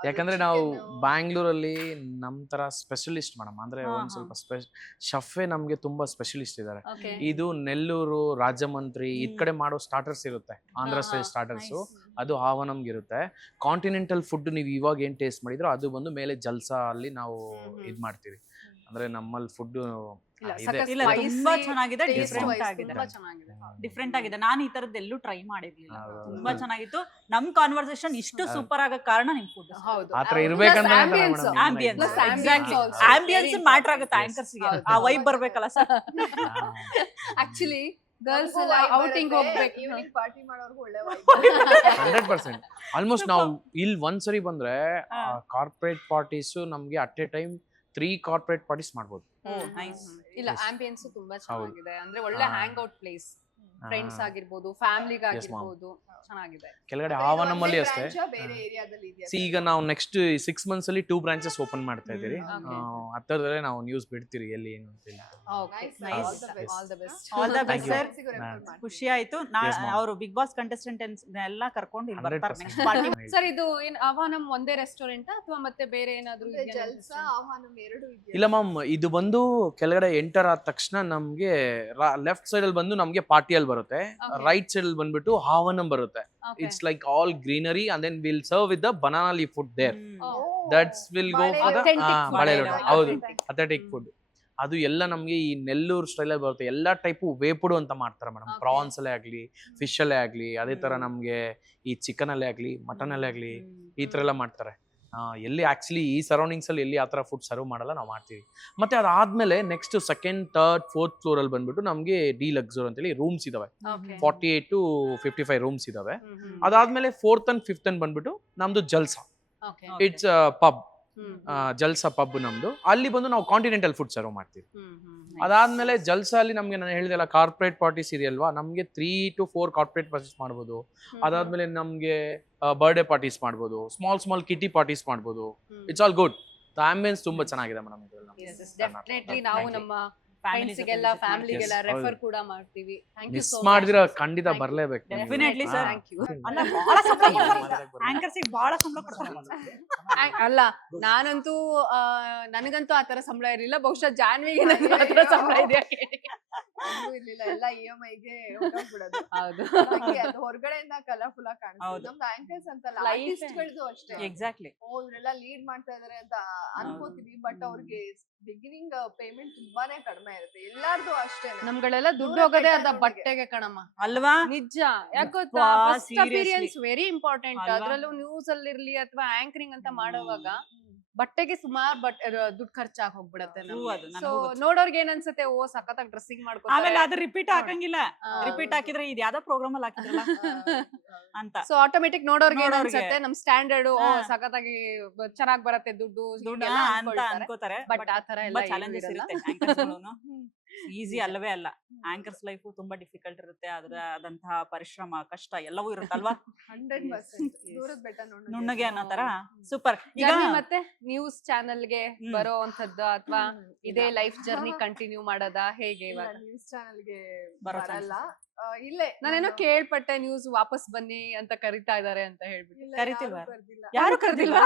ಯಾಕಂದ್ರೆ ನಾವು ಬ್ಯಾಂಗ್ಳೂರಲ್ಲಿ ನಮ್ ತರ ಸ್ಪೆಷಲಿಸ್ಟ್ ಮೇಡಮ್, ಅಂದ್ರೆ ಒಂದ್ ಸ್ವಲ್ಪ ಶಫೆ ನಮ್ಗೆ ತುಂಬಾ ಸ್ಪೆಷಲಿಸ್ಟ್ ಇದಾರೆ. ಇದು ನೆಲ್ಲೂರು, ರಾಜಮಂತ್ರಿ ಈ ಕಡೆ ಮಾಡೋ ಸ್ಟಾರ್ಟರ್ಸ್ ಇರುತ್ತೆ, ಆಂಧ್ರ ಸ್ಟೈಲ್ ಸ್ಟಾರ್ಟರ್ಸ್, ಅದು ಆಹ್ವಾನಂಗೆ ಇರುತ್ತೆ. ಕಾಂಟಿನೆಂಟಲ್ ಫುಡ್ ನೀವು ಇವಾಗ ಏನ್ ಟೇಸ್ಟ್ ಮಾಡಿದ್ರು ಅದು ಬಂದು ಮೇಲೆ ಜಲ್ಸಾ ಅಲ್ಲಿ ನಾವು ಇದ್ ಮಾಡ್ತೀವಿ. ಅಂದ್ರೆ ನಮ್ಮಲ್ಲಿ ಫುಡ್ ತುಂಬಾ ಚೆನ್ನಾಗಿದೆ, ಡಿಫ್ರೆಂಟ್ ಆಗಿದೆ. ನಾನು ಈ ತರದ್ದು ಎಲ್ಲೂ ಟ್ರೈ ಮಾಡಿರ್ಲಿಲ್ಲ, ತುಂಬಾ ಚೆನ್ನಾಗಿತ್ತು. ನಮ್ ಕಾನ್ವರ್ಸೇಷನ್ ಇಷ್ಟು ಸೂಪರ್ ಆಗೋ ಕಾರಣ ನಿಮ್ ಫುಡ್. ಆತರ ಇರ್ಬೇಕಂದ್ರೆ ಆಂಬಿಯನ್ಸ್ ಮ್ಯಾಟರ್ ಆಗುತ್ತೆ ಆಂಕರ್ಸ್ ಗೆ, ಆ ವೈಬ್ ಬರ್ಬೇಕಲ್ಲ ಸರ್. ಆಕ್ಚುಲಿ ಗರ್ಲ್ಸ್ ಎಲ್ಲ ಔಟಿಂಗ್ ಹೋಗ್ಬೇಕು, ಈವ್ನಿಂಗ್ ಪಾರ್ಟಿ ಮಾಡೋರ್ಗೂ ಒಳ್ಳೆ 100%. ಆಲ್ಮೋಸ್ಟ್ ನಾವು ಇಲ್ಲಿ ಒಂದ್ಸರಿ ಬಂದ್ರೆ ಕಾರ್ಪೊರೇಟ್ ಪಾರ್ಟೀಸ್ ನಮ್ಗೆ at A time 3 corporate parties ಮಾಡ್ಬೋದು. ಇಲ್ಲ ಆಂಬಿಯನ್ಸ್ ತುಂಬಾ ಚೆನ್ನಾಗಿದೆ, ಅಂದ್ರೆ ಒಳ್ಳೆ ಹ್ಯಾಂಗ್ ಔಟ್ ಪ್ಲೇಸ್, ಫ್ರೆಂಡ್ಸ್ ಆಗಿರ್ಬೋದು, ಫ್ಯಾಮಿಲಿಗೆ ಆಗಿರ್ಬೋದು, ಚೆನ್ನಾಗಿದೆ. ಕೆಳಗಡೆ ಆವನಮಲ್ಲಿ ಅಷ್ಟೇ. ಬೇರೆ ಏರಿಯಾದಲ್ಲಿ ಇದೆಯಾ? ಈಗ ನಾವು ನೆಕ್ಸ್ಟ್ 6 months ಅಲ್ಲಿ 2 branches ಓಪನ್ ಮಾಡ್ತಾ ಇದೀರಿ. ಹತ್ತರದಲ್ಲೇ ನಾವು ನ್ಯೂಸ್ ಬಿಡ್ತೀರಿ ಎಲ್ಲಿ ಏನು ಅಂತ ಹೇಳಿ. All the best sir. ಖುಷಿ ಆಯ್ತು. ಅವರು ಬಿಗ್ ಬಾಸ್ ಕಂಟೆಸ್ಟೆಂಟ್ ಎಲ್ಲ ಕರ್ಕೊಂಡು ಇಲ್ಲಿ ಬರ್ತಾರೆ ನೆಕ್ಸ್ಟ್ ಪಾರ್ಟಿ. ಸರ್ ಇದು ಏನ್ ಆಹ್ವಾನಂ ಒಂದೇ ರೆಸ್ಟೋರೆಂಟ್ ಅಥವಾ ಮತ್ತೆ ಬೇರೆ ಏನಾದ್ರು ಜಲ್ಸಾ ಆಹ್ವಾನಂ ಎರಡು ಇದೆಯಾ? ಇಲ್ಲ ಮ್ಯಾಮ್, ಇದು ಬಂದು ಕೆಳಗಡೆ ಎಂಟರ್ ಆದ ತಕ್ಷಣ ನಮ್ಗೆ ಲೆಫ್ಟ್ ಸೈಡ್ ಅಲ್ಲಿ ಬಂದು ನಮ್ಗೆ ಪಾರ್ಟಿಯಲ್ಲಿ ಬರುತ್ತೆ, ರೈಟ್ ಸೈಡ್ ಅಲ್ಲಿ ಬಂದ್ಬಿಟ್ಟು ಆಹ್ವಾನಂ ಬರುತ್ತೆ. It's like all greenery and then we'll serve with the banana leaf food there. That's will go for the ಹೌದು ಅಥೆಂಟಿಕ್ ಫುಡ್. ಅದು ಎಲ್ಲ ನಮ್ಗೆ ಈ ನೆಲ್ಲೂರು ಸ್ಟೈಲ್ ಅಲ್ಲಿ ಬರುತ್ತೆ. ಎಲ್ಲಾ ಟೈಪು ವೇಪುಡು ಅಂತ ಮಾಡ್ತಾರೆ ಮೇಡಮ್, ಪ್ರಾನ್ಸ್ ಅಲ್ಲೇ ಆಗ್ಲಿ, ಫಿಶ್ ಅಲ್ಲೇ ಆಗ್ಲಿ, ಅದೇ ತರ ನಮ್ಗೆ ಈ ಚಿಕನ್ ಅಲ್ಲೇ ಆಗ್ಲಿ, ಮಟನ್ ಅಲ್ಲೇ ಆಗ್ಲಿ, ಈ ತರ ಎಲ್ಲ ಮಾಡ್ತಾರೆ. ಎಲ್ಲಿ ಆಕ್ಚುಲಿ ಈ ಸರೌಂಡಿಂಗ್ಸ್ ಅಲ್ಲಿ ಎಲ್ಲಿ ಆತರ ಫುಡ್ ಸರ್ವ್ ಮಾಡಲ್ಲ, ನಾವು ಮಾಡ್ತೀವಿ. ಮತ್ತೆ ಅದಾದ್ಮೇಲೆ next 2nd, 3rd, 4th floor ಅಲ್ಲಿ ಬಂದ್ಬಿಟ್ಟು ನಮ್ಗೆ ಡಿ ಲಕ್ಸುರ್ ಅಂತೇಳಿ ರೂಮ್ಸ್ ಇದಾವೆ, 48 to 55 ರೂಮ್ಸ್ ಇದಾವೆ. ಅದಾದ್ಮೇಲೆ 4th and 5th ಬಂದ್ಬಿಟ್ಟು ನಮ್ದು Jalsa, it's pub, Jalsa pub ನಮ್ದು. ಅಲ್ಲಿ ಬಂದು ನಾವು ಕಾಂಟಿನೆಂಟಲ್ ಫುಡ್ ಸರ್ವ್ ಮಾಡ್ತೀವಿ. ಅದಾದ್ಮೇಲೆ ಜಲ್ಸಾ ಅಲ್ಲಿ ನಮ್ಗೆ ನಾನು ಹೇಳಿದೆಲ್ಲ ಕಾರ್ಪೊರೇಟ್ ಪಾರ್ಟೀಸ್ ಇದೆಯಲ್ವಾ, ನಮ್ಗೆ 3 to 4 ಕಾರ್ಪೊರೇಟ್ ಪಾರ್ಟೀಸ್ ಮಾಡ್ಬೋದು. ಅದಾದ್ಮೇಲೆ ನಮ್ಗೆ ಬರ್ಡೇ ಪಾರ್ಟೀಸ್ ಮಾಡ್ಬೋದು, ಸ್ಮಾಲ್ ಕಿಟಿ ಪಾರ್ಟೀಸ್ ಮಾಡ್ಬೋದು. It's all good. The ambience ತುಂಬಾ ಚೆನ್ನಾಗಿದೆ ಮೇಡಮ್. ಡೆಫಿನೆಟ್ಲಿ ನಾವು ನಮ್ಮ ಫ್ರೆಂಡ್ಸ್ಗೆಲ್ಲ ಫ್ಯಾಮಿಲಿಗೆಲ್ಲ ರೆಫರ್ ಕೂಡ ಮಾಡ್ತೀವಿ. ಮಿಸ್ ಮಾಡಿದ್ರೆ ಖಂಡಿತ ಬರ್ಲೇಬೇಕು. Definitely sir. ಅಲ್ಲ ಬಹಳ ಸಂಬಳ ಕೊಡ್ತಾರೆ ಆಂಕರ್ಸ್ ಗೆ, ಬಹಳ ಸಂಬಳ ಕೊಡ್ತಾರೆ. ಅಲ್ಲ ನನಗಂತೂ ಆತರ ಸಂಬಳ ಇರಲಿಲ್ಲ, ಬಹುಶಃ ಜಾನ್ವಿಗೆ ಆತರ ಸಂಬಳ ಇದೆಯಾ ಇರ್ಲಿಲ್ಲ, ಎಲ್ಲ EMI ಗೆ ಹೊರಟೋಗ್ಬಿಡೋದು. ಹೌದು, ಅದು ಹೊರಗಡೆಯಿಂದ ಕಲರ್ಫುಲ್ ಆಗಿ ಕಾಣಿಸ್ತದೆ. ನಮ್ದು ಆಂಕರ್ಸ್ ಅಂತಲ್ಲ, ಆರ್ಟಿಸ್ಟ್ಗಳದ್ದು ಅಷ್ಟೇ. ಎಕ್ಸಾಕ್ಟ್ಲಿ. ಇವರೆಲ್ಲ ಲೀಡ್ ಮಾಡ್ತಾ ಇದಾರೆ ಅಂತ ಅನ್ಕೋತೀವಿ, ಬಟ್ ಅವ್ರಿಗೆ ಬಿಗಿನಿಂಗ್ ಪೇಮೆಂಟ್ ತುಂಬಾನೇ ಕಡಿಮೆ ಇರುತ್ತೆ. ಎಲ್ಲಾರ್ದು ಅಷ್ಟೇ. ನಮ್ಗಳೆಲ್ಲ ದುಡ್ಡು ಹೋಗೋದೇ ಅರ್ಧ ಬಟ್ಟೆಗೆ ಕಣಮ್ಮ, ಅಲ್ವಾ? ನಿಜ. ಯಾಕೊತ್ತಾ, ಫಸ್ಟ್ ಅಪಿಯರೆನ್ಸ್ ವೆರಿ ಇಂಪಾರ್ಟೆಂಟ್. ಅದ್ರಲ್ಲೂ ನ್ಯೂಸ್ ಅಲ್ಲಿ ಇರ್ಲಿ ಅಥವಾ ಆಂಕರಿಂಗ್ ಅಂತ ಮಾಡೋವಾಗ ಬಟ್ಟೆಗೆ ಸುಮಾರು ದುಡ್ಡು ಖರ್ಚಾಗಿ ಹೋಗ್ಬಿಡತ್ತೆ. ಸೊ ನೋಡೋರ್ಗೆ ಏನ್ ಅನ್ಸುತ್ತೆ, ಓ ಸಖತ್ತಾಗಿ ಡ್ರೆಸ್ಸಿಂಗ್ ಮಾಡ್ಕೊ, ಆಮೇಲೆ ಅದು ರಿಪೀಟ್ ಹಾಕಂಗಿಲ್ಲ. ರಿಪೀಟ್ ಹಾಕಿದ್ರೆ ಇದು ಯಾವ್ದೋ ಪ್ರೋಗ್ರಾಮ್ ಅಲ್ಲಿ ಹಾಕಿದ್ರಲ್ಲ, ಅಂತ ಸೊ ಆಟೋಮೆಟಿಕ್ ನೋಡೋರ್ಗೆ ಏನ್ ನೋಡೋರ್ಗೆ. ಅನ್ಸುತ್ತೆ ನಮ್ ಸ್ಟ್ಯಾಂಡರ್ಡ್ ಹಾ. ಸಖತ್ತಾಗಿ ಚೆನ್ನಾಗ್ ಬರತ್ತೆ ದುಡ್ಡು ದುಡ್ಡು ಹೀಗೆಲ್ಲ ಅಂತ ಅನ್ಕೊಳ್ತಾರೆ. ಅನ್ಕೋತಾರೆ ಬಟ್ ಆ ತರ ಎಲ್ಲ ತುಂಬಾ ಚಾಲೆಂಜಸ್ ಇರುತ್ತೆ ಈಸಿ ಅಲ್ಲವೇ ಅಲ್ಲ. ಆಂಕರ್ಸ್ ಲೈಫ್ ತುಂಬಾ ಡಿಫಿಕಲ್ಟ್ ಇರುತ್ತೆ, ಅದಂತಹ ಪರಿಶ್ರಮ ಕಷ್ಟ ಎಲ್ಲವೂ ಇರುತ್ತಲ್ವಾ. 100% ದೂರದ ಬೆಟ್ಟ ನುಣ್ಣಗೆ ಅನ್ನೋ ತರ ಸೂಪರ್. ಈಗ ಜರ್ನಿ ಮತ್ತೆ ನ್ಯೂಸ್ ಚಾನೆಲ್ಗೆ ಹ್ಮ್. ಬರೋ ಅಂತದ್ದು ಅಥವಾ ಇದೇ ಲೈಫ್ ಜರ್ನಿ ಕಂಟಿನ್ಯೂ ಮಾಡೋದಾ ಹೇಗೆ ಇವಾಗ? ನ್ಯೂಸ್ ಚಾನೆಲ್ಗೆ ಬರೋ ಬರಲ್ಲ. ಇಲ್ಲೇ ನಾನೇನೋ ಕೇಳ್ಪಟ್ಟೆ ನ್ಯೂಸ್ ವಾಪಸ್ ಬನ್ನಿ ಅಂತ ಕರಿತಾ ಇದಾರೆ ಅಂತ ಹೇಳ್ಬಿಟ್ಟು. ಇಲ್ಲ, ಕರಿತಿಲ್ವಾ? ಯಾರೂ ಕರ್ದಿಲ್ಲ. ಯಾರು ಕರೆದಿಲ್ವಾ?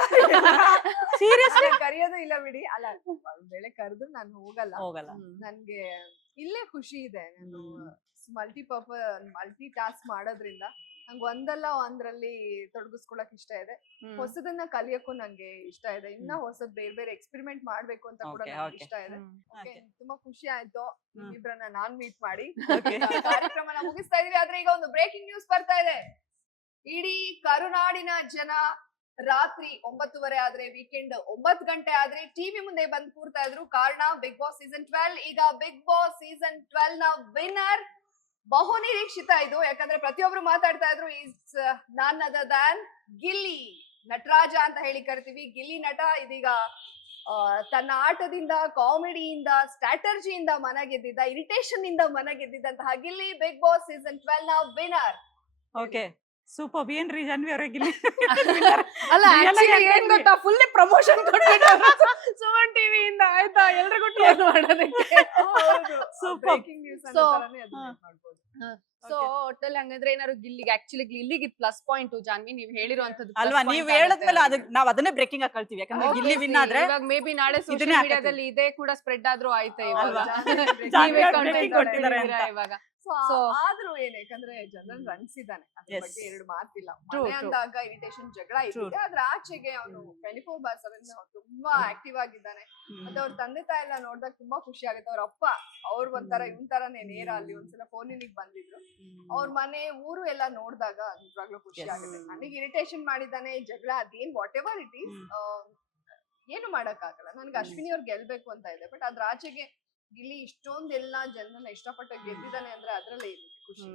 ಸೀರಿಯಸ್ಲಿ ಅಲ್ಲ, ಕರೆಯೋದು ಇಲ್ಲ ಬಿಡಿ. ಅಲ್ಲ, ಒಂದ್ ವೇಳೆ ಕರೆದ್ರು ನಾನು ಹೋಗಲ್ಲ. ಹೋಗಲ್ಲ. ನನ್ಗೆ ಇಲ್ಲೇ ಖುಷಿ ಇದೆ. ನಾನು ಮಲ್ಟಿ ಟಾಸ್ಕ್ ಮಾಡೋದ್ರಿಂದ ನಂಗೆ ಒಂದಲ್ಲ ಒಂದ್ರಲ್ಲಿ ತೊಡಗಿಸ್ಕೊಳಕ್ ಇಷ್ಟ ಇದೆ. ಹೊಸದನ್ನ ಕಲಿಯಕ್ಕೂ ನಂಗೆ ಇಷ್ಟ ಇದೆ. ಇನ್ನ ಹೊಸದ್ ಬೇರೆ ಬೇರೆ ಎಕ್ಸ್ಪೆರಿಮೆಂಟ್ ಮಾಡ್ಬೇಕು ಅಂತ ಕೂಡ Okay, ನಂಗೆ okay. ಇಷ್ಟ ಇದೆ. Okay, Okay. ತುಂಬಾ ಖುಷಿ ಆಯ್ತು ನಿಮ್ಮಿಬ್ರನ್ನ ನಾನ್ ಮೀಟ್ ಮಾಡಿ. Okay. ಕಾರ್ಯಕ್ರಮನ ಮುಗಿಸ್ತಾ ಇದೀವಿ. ಆದ್ರೆ ಈಗ ಒಂದು ಬ್ರೇಕಿಂಗ್ ನ್ಯೂಸ್ ಬರ್ತಾ ಇದೆ. ಇಡೀ ಕರುನಾಡಿನ ಜನ ರಾತ್ರಿ 9:30 ಆದ್ರೆ, ವೀಕೆಂಡ್ 9 ಗಂಟೆ ಆದ್ರೆ ಟಿವಿ ಮುಂದೆ ಬಂದು ಕೂರ್ತಾ ಇದ್ರು. ಕಾರಣ ಬಿಗ್ ಬಾಸ್ ಸೀಸನ್ 12. ಈಗ ಬಿಗ್ ಬಾಸ್ ಸೀಸನ್ 12 ನ ವಿನ್ನರ್ ಬಹು ನಿರೀಕ್ಷಿತ ಇದು. ಯಾಕಂದ್ರೆ ಪ್ರತಿಯೊಬ್ರು ಮಾತಾಡ್ತಾ ಇದ್ರು is none other than Gilli Nataraja ಅಂತ ಹೇಳಿ ಕರಿತೀವಿ. ಗಿಲ್ಲಿ ನಟ ಇದೀಗ ತನ್ನ ಆಟದಿಂದ, ಕಾಮಿಡಿಯಿಂದ, ಸ್ಟ್ರಾಟರ್ಜಿಯಿಂದ ಮನ ಗೆದ್ದಿದ್ದ, ಇರಿಟೇಷನ್ ಇಂದ ಮನ ಗೆದ್ದಿದ್ದಂತಹ ಗಿಲ್ಲಿ ಬಿಗ್ ಬಾಸ್ ಸೀಸನ್ 12 ನ ವಿನ್ನರ್. Okay super. ಏನ್ರಿ ಜಾನ್ವಿ ಅವರೇ ಗಿಲ್ಲಿ ಅಲ್ಲ Real ಆಗಿ actually ಏನ್ ಹೇಳ್ತೀನಿ. ಗೊತ್ತಾ, ಫುಲ್ ಪ್ರಮೋಷನ್ ಕೊಟ್ಬಿಟ್ಟು ಸುಮನ್ ಟಿವಿ ಇಂದ ಆಯ್ತಾ ಎಲ್ರಿಗೂ ಟ್ರೋಲ್ ಮಾಡೋದಕ್ಕೆ. Super. ಬ್ರೇಕಿಂಗ್ ನ್ಯೂಸ್ So, ಮಾಡ್ಬೋದು. ಸೊ ಒಟ್ಟಲ್ಲಿ ಹಂಗಂದ್ರೆ ಏನಾದ್ರು ಗಿಲ್ಲಿಗೆ ಆಕ್ಚುಲಿ ಗಿಲ್ಲಿಗೆ ಪ್ಲಸ್ ಪಾಯಿಂಟ್ ಜಾನ್ವಿ ನೀವ್ ಹೇಳಿರುವಂತದ್ದು ಅಲ್ವಾ, ನೀವ್ ಹೇಳದ್ಮೇಲೆ ನಾವ್ ಅದನ್ನೇ ಬ್ರೇಕಿಂಗ್ ಆಗಿ ಕಳ್ತೀವಿ. ಯಾಕಂದ್ರೆ ಗಿಲ್ಲಿ ವಿನ್ ಆದ್ರೆ ಇವಾಗ ಮೇ ಬಿ ನಾಳೆ ಸೋಶಿಯಲ್ ಇದನ್ನೇ ಮೀಡಿಯಾದಲ್ಲಿ ಇದೇ ಕೂಡ ಸ್ಪ್ರೆಡ್ ಆದ್ರೂ ಆಯ್ತಾ ಇವಾಗ ಅಲ್ವಾ? ಜಾನ್ವಿ ನೀವೇ ಅವ್ರು content breaking ಕೊಟ್ಟಿದ್ದಾರೆ ಅಂತ. ಕೊಟ್ಟಿದ್ದೀರಾ ಇವಾಗ. ಸೊ So- ಆದ್ರೂ ಏನ್, ಯಾಕಂದ್ರೆ ಜನರಲ್ ರನ್ಸಿದ್ದಾನೆ, ಅದ್ರ Yes. ಬಗ್ಗೆ ಎರಡು ಮಾತಿಲ್ಲ. True, ಮನೆ true. ಅಂದಾಗ ಇರಿಟೇಷನ್ ಜಗಳ ಇದೆ, ಆದ್ರೆ ಆಚೆಗೆ ಅವನು 24/7 ತುಂಬಾ ಆಕ್ಟಿವ್ ಆಗಿದ್ದಾನೆ. ಮತ್ತೆ ಅವ್ರ ತಂದೆ ತಾಯಿ ಎಲ್ಲ ನೋಡಿದಾಗ ತುಂಬಾ ಖುಷಿ ಆಗುತ್ತೆ. ಅವ್ರ ಅಪ್ಪ ಅವ್ರ ಒಂಥರ ಇವನ್ ತರಾನೇ ನೇರ ಅಲ್ಲಿ ಒಂದ್ಸಲ ಫೋನಿಗೆ ಬಂದಿದ್ರು. ಅವ್ರ ಮನೆ ಊರು ಎಲ್ಲ ನೋಡಿದಾಗ ನಿಜವಾಗ್ಲೂ ಖುಷಿ Yes. ಆಗುತ್ತೆ. ನನಗೆ ಇರಿಟೇಷನ್ ಮಾಡಿದ್ದಾನೆ, ಜಗಳ ಅದೇನ್ ವಾಟ್ ಎವರ್ ಇಟ್ ಈಸ್, ಏನು ಮಾಡಕ್ ಆಗಲ್ಲ. ನನ್ಗೆ ಅಶ್ವಿನಿ ಅವ್ರು ಗೆಲ್ಬೇಕು ಅಂತ ಇದೆ. ಬಟ್ ಅದ್ರ ಆಚೆಗೆ ಗಿಲ್ಲಿ ಇಷ್ಟೊಂದೆಲ್ಲ ಜನರನ್ನ ಇಷ್ಟಪಟ್ಟು ಗೆದ್ದಿದ್ದಾನೆ ಅಂದ್ರೆ ಅದ್ರಲ್ಲೇ ಇದೆ ಖುಷಿ.